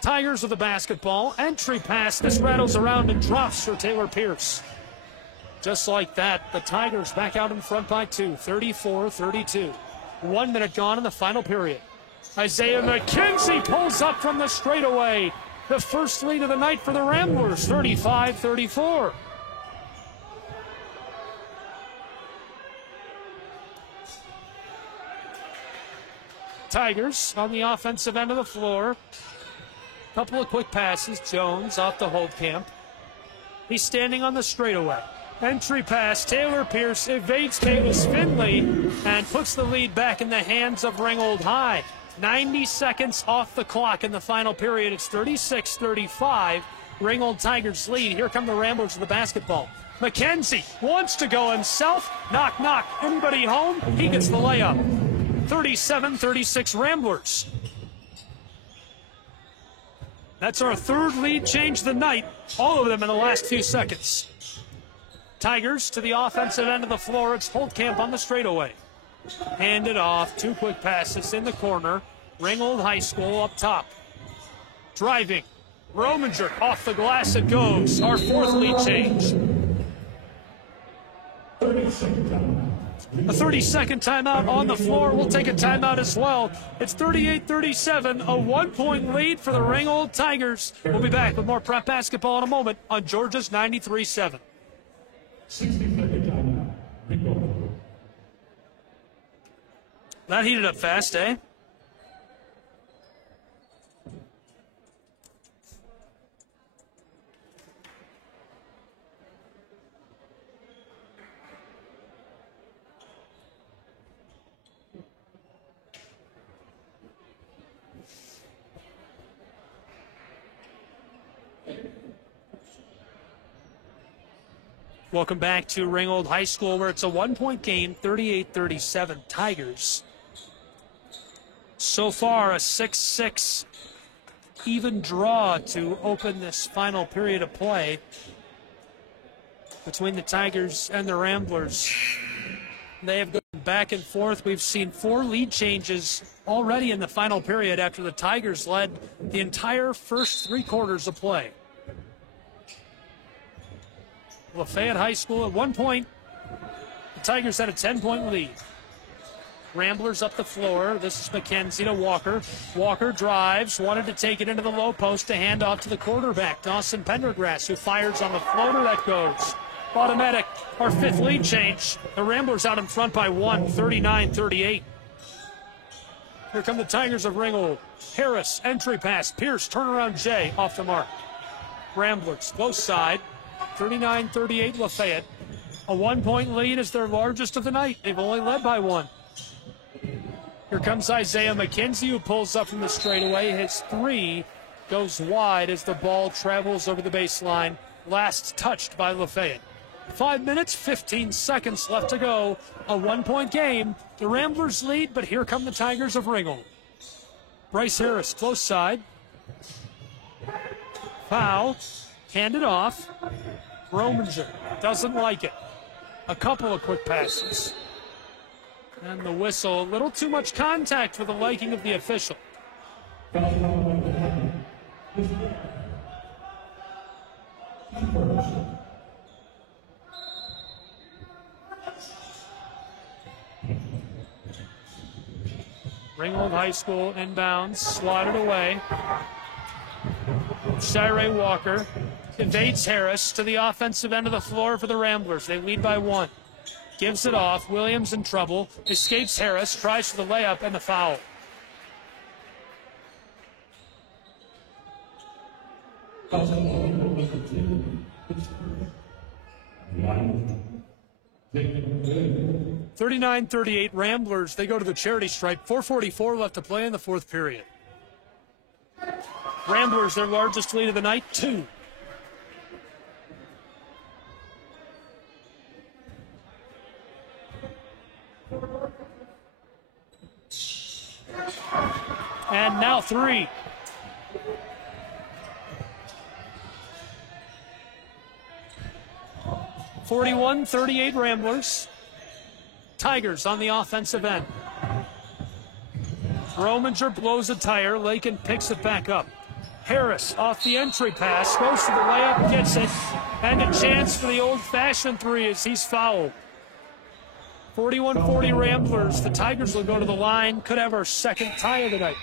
Tigers with the basketball. Entry pass. This rattles around and drops for Taylor Pierce. Just like that, the Tigers back out in front by 2. 34-32. 1 minute gone in the final period. Isaiah McKenzie pulls up from the straightaway. The first lead of the night for the Ramblers. 35-34. Tigers on the offensive end of the floor. Couple of quick passes. Jones off the hold camp. He's standing on the straightaway. Entry pass. Taylor Pierce evades Davis Finley and puts the lead back in the hands of Ringgold High. 90 seconds off the clock in the final period. It's 36-35. Ringgold Tigers lead. Here come the Ramblers with the basketball. McKenzie wants to go himself. Knock, knock. Anybody home? He gets the layup. 37-36 Ramblers. That's our third lead change of the night. All of them in the last few seconds. Tigers to the offensive end of the floor. It's Holtkamp on the straightaway. Hand it off. 2 quick passes in the corner. Ringgold High School up top. Driving. Rominger off the glass it goes. Our fourth lead change. A 30-second timeout on the floor. We'll take a timeout as well. It's 38-37, a 1-point lead for the Ringgold Tigers. We'll be back with more prep basketball in a moment on Georgia's 93.7. That heated up fast, eh? Welcome back to Ringgold High School, where it's a 1-point game, 38-37 Tigers. So far, a 6-6 even draw to open this final period of play between the Tigers and the Ramblers. They have gone back and forth. We've seen 4 lead changes already in the final period after the Tigers led the entire first 3 quarters of play. Lafayette High School at 1 point. The Tigers had a 10-point lead. Ramblers up the floor. This is McKenzie to Walker. Walker drives, wanted to take it into the low post to hand off to the quarterback, Dawson Pendergrass, who fires on the floater that goes. Automatic, our 5th lead change. The Ramblers out in front by 1, 39-38. Here come the Tigers of Ringgold. Harris, entry pass. Pierce, turnaround J, off the mark. Ramblers, close side. 39-38 Lafayette. A 1-point lead is their largest of the night. They've only led by 1. Here comes Isaiah McKenzie, who pulls up from the straightaway. His 3 goes wide as the ball travels over the baseline. Last touched by Lafayette. 5 minutes, 15 seconds left to go. A 1-point game. The Ramblers lead, but here come the Tigers of Ringgold. Bryce Harris, close side. Foul. Handed off. Rominger doesn't like it. A couple of quick passes. And the whistle, a little too much contact for the liking of the official. Ringgold High School inbounds, slotted away. Shirey Walker evades Harris to the offensive end of the floor for the Ramblers. They lead by 1. Gives it off. Williams in trouble. Escapes Harris. Tries for the layup and the foul. (39-38) Ramblers. They go to the charity stripe. 4:44 left to play in the 4th period. Ramblers, their largest lead of the night, 2. And now 3. (41-38) Ramblers. Tigers on the offensive end. Rominger blows a tire. Lakin picks it back up. Harris off the entry pass, goes to the layup, gets it, and a chance for the old-fashioned 3 as he's fouled. 41-40 Ramblers. The Tigers will go to the line. Could have our 2nd tie of the night.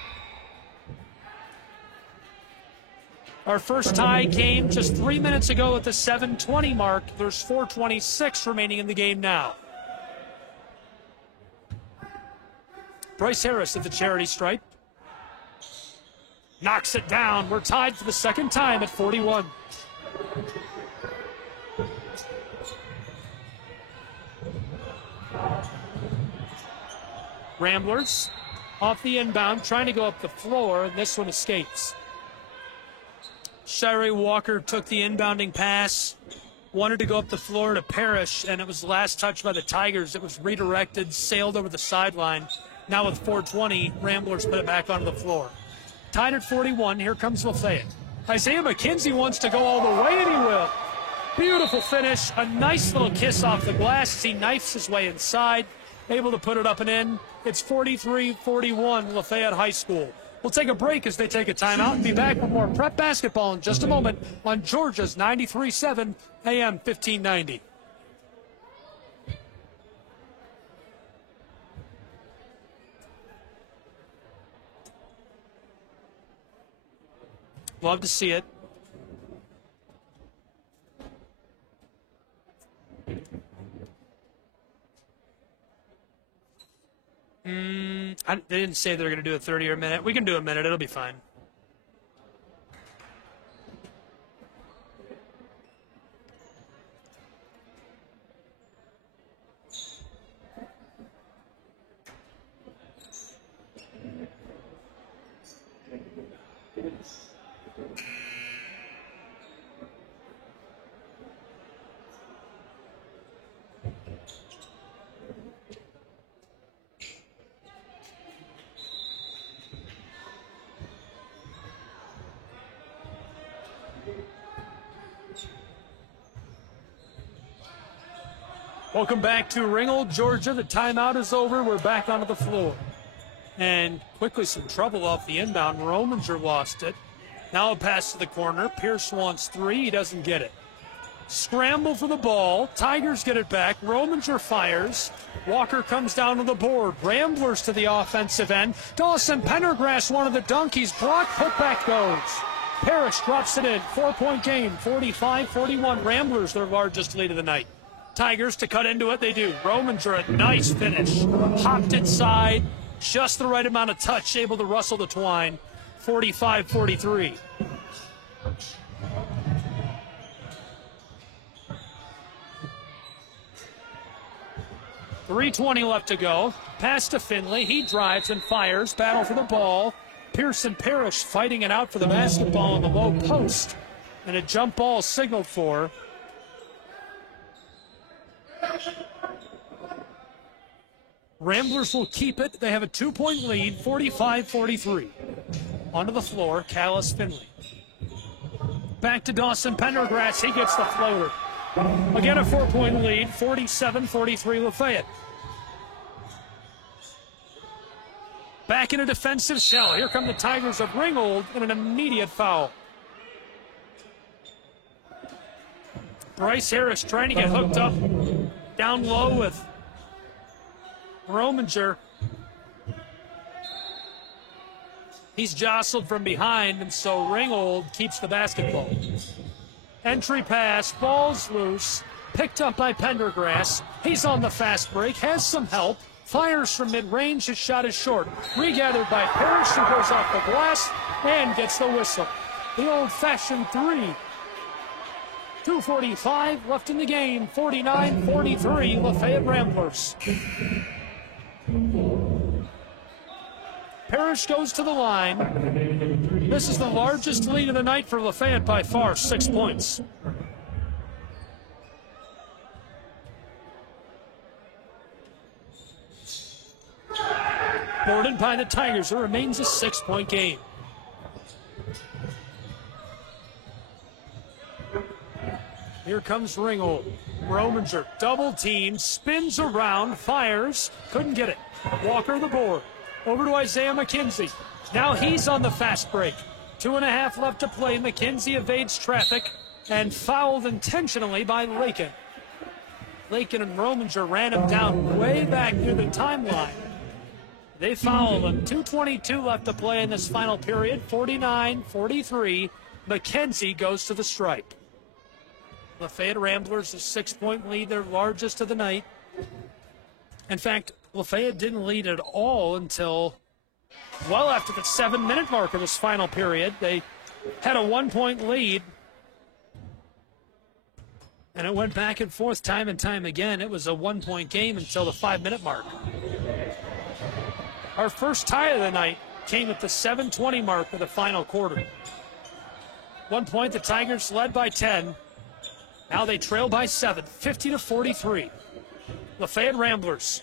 Our first tie came just 3 minutes ago at the 7:20 mark. There's 4:26 remaining in the game now. Bryce Harris at the charity stripe. Knocks it down. We're tied for the 2nd time at 41. Ramblers off the inbound, trying to go up the floor, and this one escapes. Shirey Walker took the inbounding pass, wanted to go up the floor to Parrish, and it was last touched by the Tigers. It was redirected, sailed over the sideline. Now with 4:20, Ramblers put it back onto the floor. Tied at 41, here comes Lafayette. Isaiah McKenzie wants to go all the way, and he will. Beautiful finish, a nice little kiss off the glass as he knifes his way inside, able to put it up and in. It's 43-41 Lafayette High School. We'll take a break as they take a timeout and be back with more prep basketball in just a moment on Georgia's 93.7 AM 1590. Love to see it. They didn't say they're going to do a 30 or a minute. We can do a minute. It'll be fine. Welcome back to Ringgold, Georgia. The timeout is over. We're back onto the floor. And quickly some trouble off the inbound. Rominger lost it. Now a pass to the corner. Pierce wants three. He doesn't get it. Scramble for the ball. Tigers get it back. Rominger fires. Walker comes down to the board. Ramblers to the offensive end. Dawson Pendergrass, one of the donkeys. Block, putback goes. Parrish drops it in. 4-point game. 45-41. Ramblers, their largest lead of the night. Tigers to cut into it. They do. Rominger, a nice finish. Hopped inside. Just the right amount of touch. Able to rustle the twine. 45-43. .320 left to go. Pass to Finley. He drives and fires. Battle for the ball. Pearson Parrish fighting it out for the basketball in the low post. And a jump ball signaled for. Ramblers will keep it. They have a 2-point lead, 45-43. Onto the floor, Callis Finley. Back to Dawson Pendergrass. He gets the floater. Again, a 4-point lead, 47-43 Lafayette. Back in a defensive shell. Here come the Tigers of Ringgold in an immediate foul. Bryce Harris trying to get hooked up down low with Rominger. He's jostled from behind, and so Ringgold keeps the basketball. Entry pass, ball's loose, picked up by Pendergrass. He's on the fast break, has some help, fires from mid-range, his shot is short. Regathered by Parrish, who goes off the glass and gets the whistle. The old-fashioned three. 2:45 left in the game, 49-43, Lafayette Ramblers. Parrish goes to the line. This is the largest lead of the night for Lafayette by far, 6 points. Boarded by the Tigers. It remains a 6-point game. Here comes Ringgold. Rominger, double team, spins around, fires, couldn't get it. Walker the board. Over to Isaiah McKenzie. Now he's on the fast break. 2.5 left to play. McKenzie evades traffic and fouled intentionally by Lakin. Lakin and Rominger ran him down way back near the timeline. They fouled him. 2:22 left to play in this final period. 49-43. McKenzie goes to the stripe. Lafayette Ramblers a 6-point lead, their largest of the night. In fact, Lafayette didn't lead at all until well after the 7-minute mark of this final period. They had a 1-point lead, and it went back and forth time and time again. It was a 1-point game until the 5-minute mark. Our first tie of the night came at the 7:20 mark of the final quarter. 1 point, the Tigers led by 10. Now they trail by 7, 50-43. Lafayette Ramblers.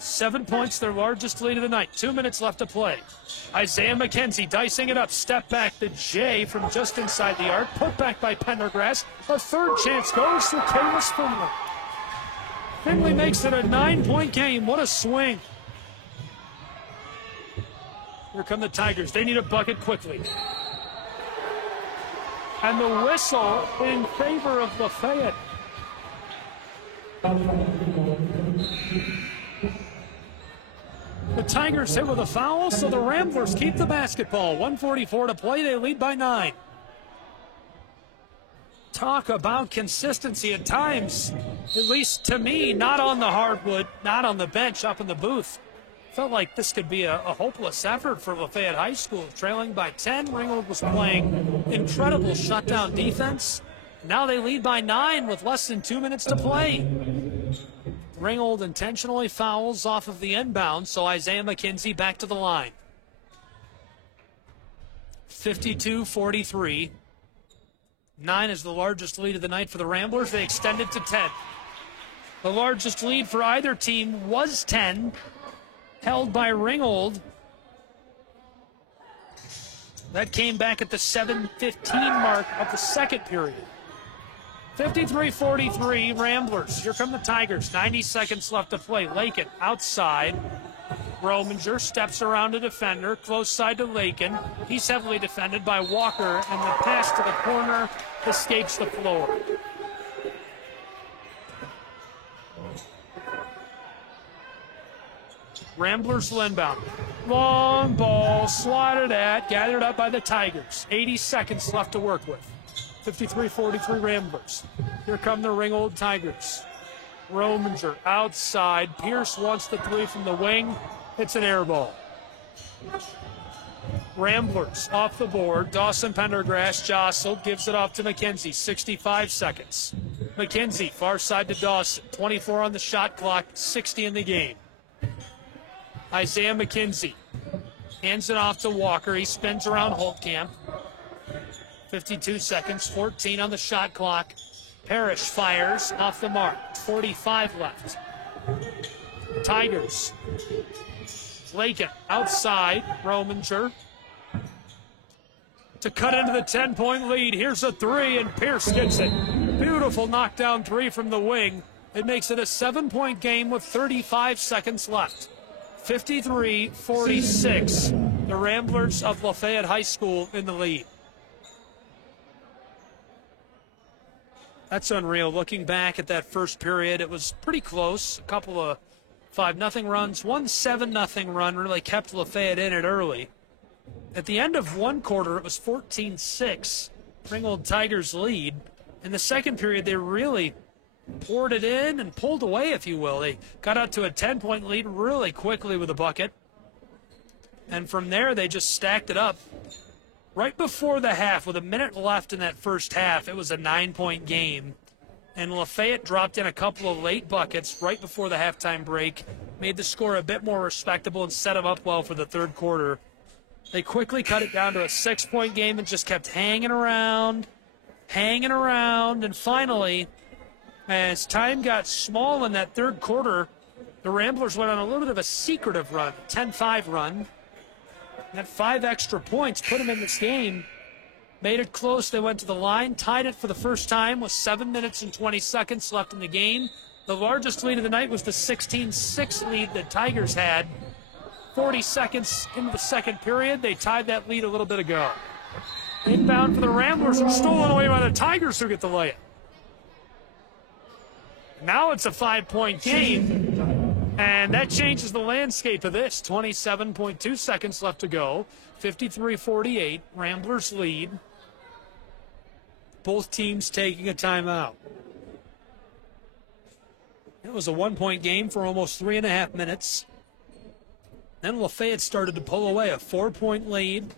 7 points, their largest lead of the night. 2 minutes left to play. Isaiah McKenzie dicing it up. Step back to Jay from just inside the arc. Put back by Pendergrass. A third chance goes to Callis Finley. Finley makes it a 9-point game. What a swing. Here come the Tigers. They need a bucket quickly. And the whistle in favor of Lafayette. The Tigers hit with a foul, so the Ramblers keep the basketball. 1:44 to play. They lead by 9. Talk about consistency at times, at least to me, not on the hardwood, not on the bench, up in the booth. Felt like this could be a hopeless effort for Lafayette High School. Trailing by 10, Ringgold was playing incredible shutdown defense. Now they lead by 9 with less than 2 minutes to play. Ringgold intentionally fouls off of the inbound, so Isaiah McKenzie back to the line. 52-43. 9 is the largest lead of the night for the Ramblers. They extend it to 10. The largest lead for either team was 10, held by Ringgold. That came back at the 7:15 mark of the second period. 53-43 Ramblers. Here come the Tigers. 90 seconds left to play. Lakin outside. Rominger steps around a defender, close side to Lakin. He's heavily defended by Walker, and the pass to the corner escapes the floor. Ramblers inbound. Long ball, swatted at, gathered up by the Tigers. 80 seconds left to work with. 53-43 Ramblers. Here come the Ringgold Tigers. Rominger outside. Pierce wants the three from the wing. It's an air ball. Ramblers off the board. Dawson Pendergrass jostled, gives it off to McKenzie. 65 seconds. McKenzie, far side to Dawson. 24 on the shot clock, 60 in the game. Isaiah McKenzie hands it off to Walker. He spins around Holtkamp. 52 seconds, 14 on the shot clock. Parrish fires off the mark. 45 left. Tigers. Lakin outside. Rominger to cut into the 10-point lead. Here's a three, and Pierce gets it. Beautiful knockdown three from the wing. It makes it a 7-point game with 35 seconds left. 53-46. The Ramblers of Lafayette High School in the lead. That's unreal. Looking back at that first period, it was pretty close. A couple of 5-0 runs. One 7-0 run really kept Lafayette in it early. At the end of one quarter, it was 14-6. Ringgold Tigers lead. In the second period, they really poured it in and pulled away, if you will. They got out to a 10-point lead really quickly with a bucket. And from there, they just stacked it up. Right before the half, with a minute left in that first half, it was a 9-point game. And Lafayette dropped in a couple of late buckets right before the halftime break, made the score a bit more respectable and set them up well for the third quarter. They quickly cut it down to a 6-point game and just kept hanging around, and finally, as time got small in that third quarter, the Ramblers went on a little bit of a secretive run, 10-5 run. That 5 extra points put them in this game. Made it close. They went to the line, tied it for the first time with 7 minutes and 20 seconds left in the game. The largest lead of the night was the 16-6 lead that Tigers had. 40 seconds into the second period, they tied that lead a little bit ago. Inbound for the Ramblers are stolen away by the Tigers, who get the lay-in. Now it's a 5-point game. And that changes the landscape of this. 27.2 seconds left to go. 53-48. Ramblers lead. Both teams taking a timeout. It was a 1-point game for almost 3.5 minutes. Then Lafayette started to pull away. A 4-point lead,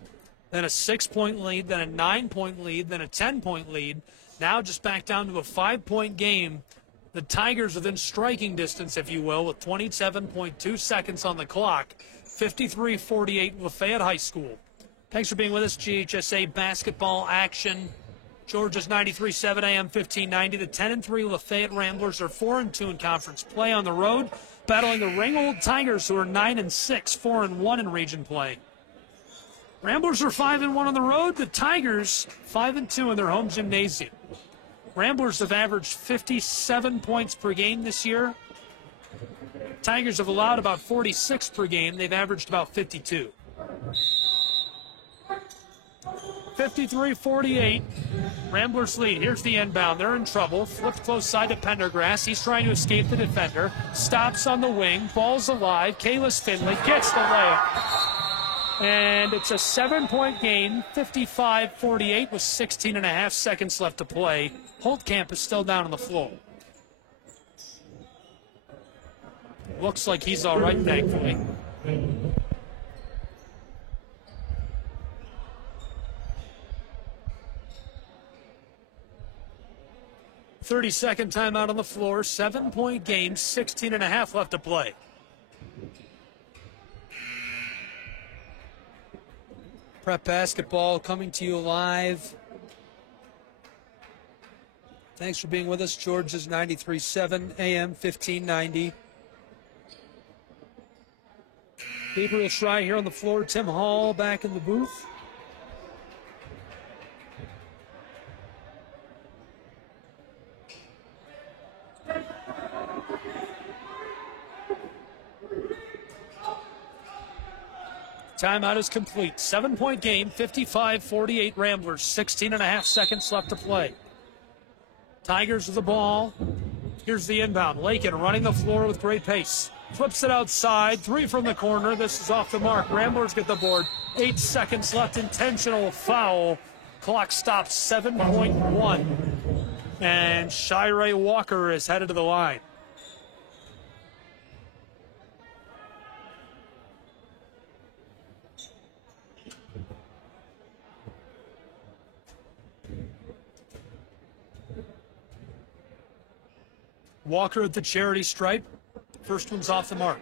then a 6-point lead, then a 9-point lead, then a 10-point lead. Now just back down to a 5-point game. The Tigers within striking distance, if you will, with 27.2 seconds on the clock. 53-48 Lafayette High School. Thanks for being with us. GHSA basketball action. Georgia's 93.7 AM 1590. The 10-3 Lafayette Ramblers are 4-2 in conference play on the road, battling the Ringgold Tigers, who are 9-6, 4-1 in region play. Ramblers are 5-1 on the road. The Tigers 5-2 in their home gymnasium. Ramblers have averaged 57 points per game this year. Tigers have allowed about 46 per game. They've averaged about 52. 53-48. Ramblers lead. Here's the inbound. They're in trouble. Flipped close side to Pendergrass. He's trying to escape the defender. Stops on the wing. Ball's alive. Kalis Finley gets the layup. And it's a 7-point game, 55-48 with 16.5 seconds left to play. Holtkamp is still down on the floor. Looks like he's all right, thankfully. Thirty-second timeout on the floor, 7-point game, 16.5 left to play. Prep basketball coming to you live. Thanks for being with us. Georgia's 93.7 AM 1590. Gabriel Schrei here on the floor. Tim Hall back in the booth. Timeout is complete. 7-point game, 55-48 Ramblers. 16.5 seconds left to play. Tigers with the ball. Here's the inbound. Lakin running the floor with great pace. Flips it outside. 3 from the corner. This is off the mark. Ramblers get the board. 8 seconds left. Intentional foul. Clock stops. 7.1. And Shirey Walker is headed to the line. Walker at the charity stripe. First one's off the mark.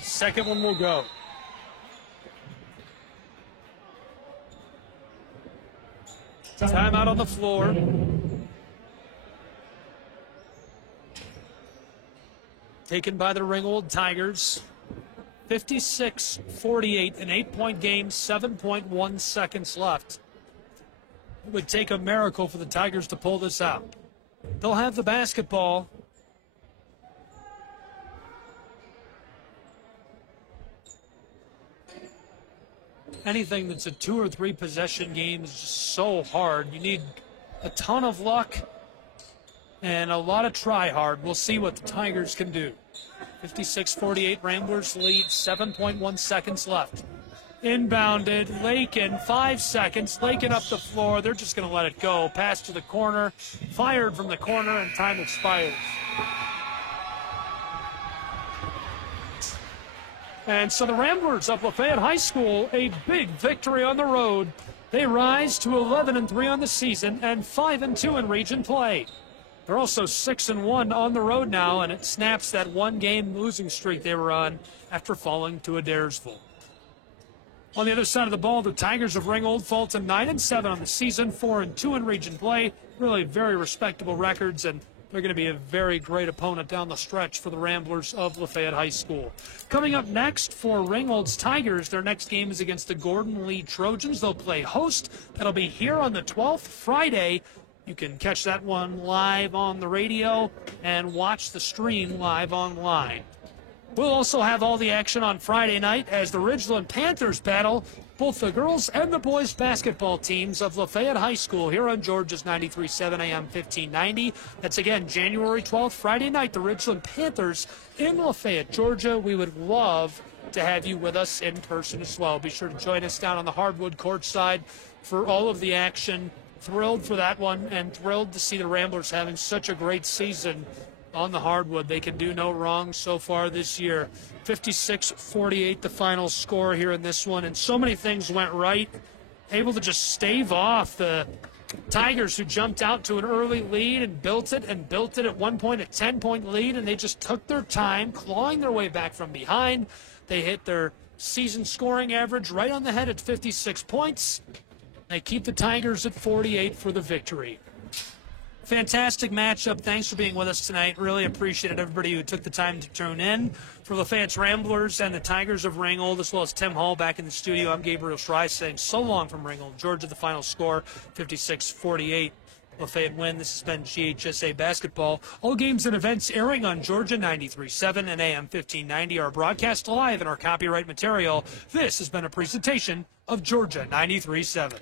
Second one will go. Timeout on the floor. Taken by the Ringgold Tigers. 56-48, an 8-point game, 7.1 seconds left. It would take a miracle for the Tigers to pull this out. They'll have the basketball. Anything that's a 2 or 3 possession game is just so hard. You need a ton of luck and a lot of try hard. We'll see what the Tigers can do. 56-48, Ramblers lead, 7.1 seconds left. Inbounded, Lakin, 5 seconds. Lakin up the floor. They're just going to let it go. Pass to the corner, fired from the corner, and time expires. And so the Ramblers of Lafayette High School, a big victory on the road. They rise to 11-3 on the season and 5-2 in region play. They're also 6-1 on the road now, and it snaps that 1-game losing streak they were on after falling to Adairsville. On the other side of the ball, the Tigers of Ringgold fall to 9-7 on the season, 4-2 in region play. Really very respectable records, and they're going to be a very great opponent down the stretch for the Ramblers of Lafayette High School. Coming up next for Ringgold's Tigers, their next game is against the Gordon Lee Trojans. They'll play host. That'll be here on the 12th, Friday. You can catch that one live on the radio and watch the stream live online. We'll also have all the action on Friday night as the Ridgeland Panthers battle both the girls and the boys basketball teams of Lafayette High School here on Georgia's 93.7 AM 1590. That's again January 12th, Friday night, the Ridgeland Panthers in Lafayette, Georgia. We would love to have you with us in person as well. Be sure to join us down on the hardwood court side for all of the action. Thrilled for that one and thrilled to see the Ramblers having such a great season on the hardwood. They can do no wrong so far this year. 56-48 the final score here in this one, and so many things went right. Able to just stave off the Tigers, who jumped out to an early lead and built it at one point a 10-point lead, and they just took their time clawing their way back from behind. They hit their season scoring average right on the head at 56 points. They keep the Tigers at 48 for the victory. Fantastic matchup. Thanks for being with us tonight. Really appreciate it, everybody who took the time to tune in. For Lafayette's Ramblers and the Tigers of Ringgold, as well as Tim Hall back in the studio, I'm Gabriel Schrei saying so long from Ringgold. Georgia, the final score, 56-48. Lafayette win. This has been GHSA Basketball. All games and events airing on Georgia 93.7 and AM 1590 are broadcast live in our copyright material. This has been a presentation of Georgia 93.7.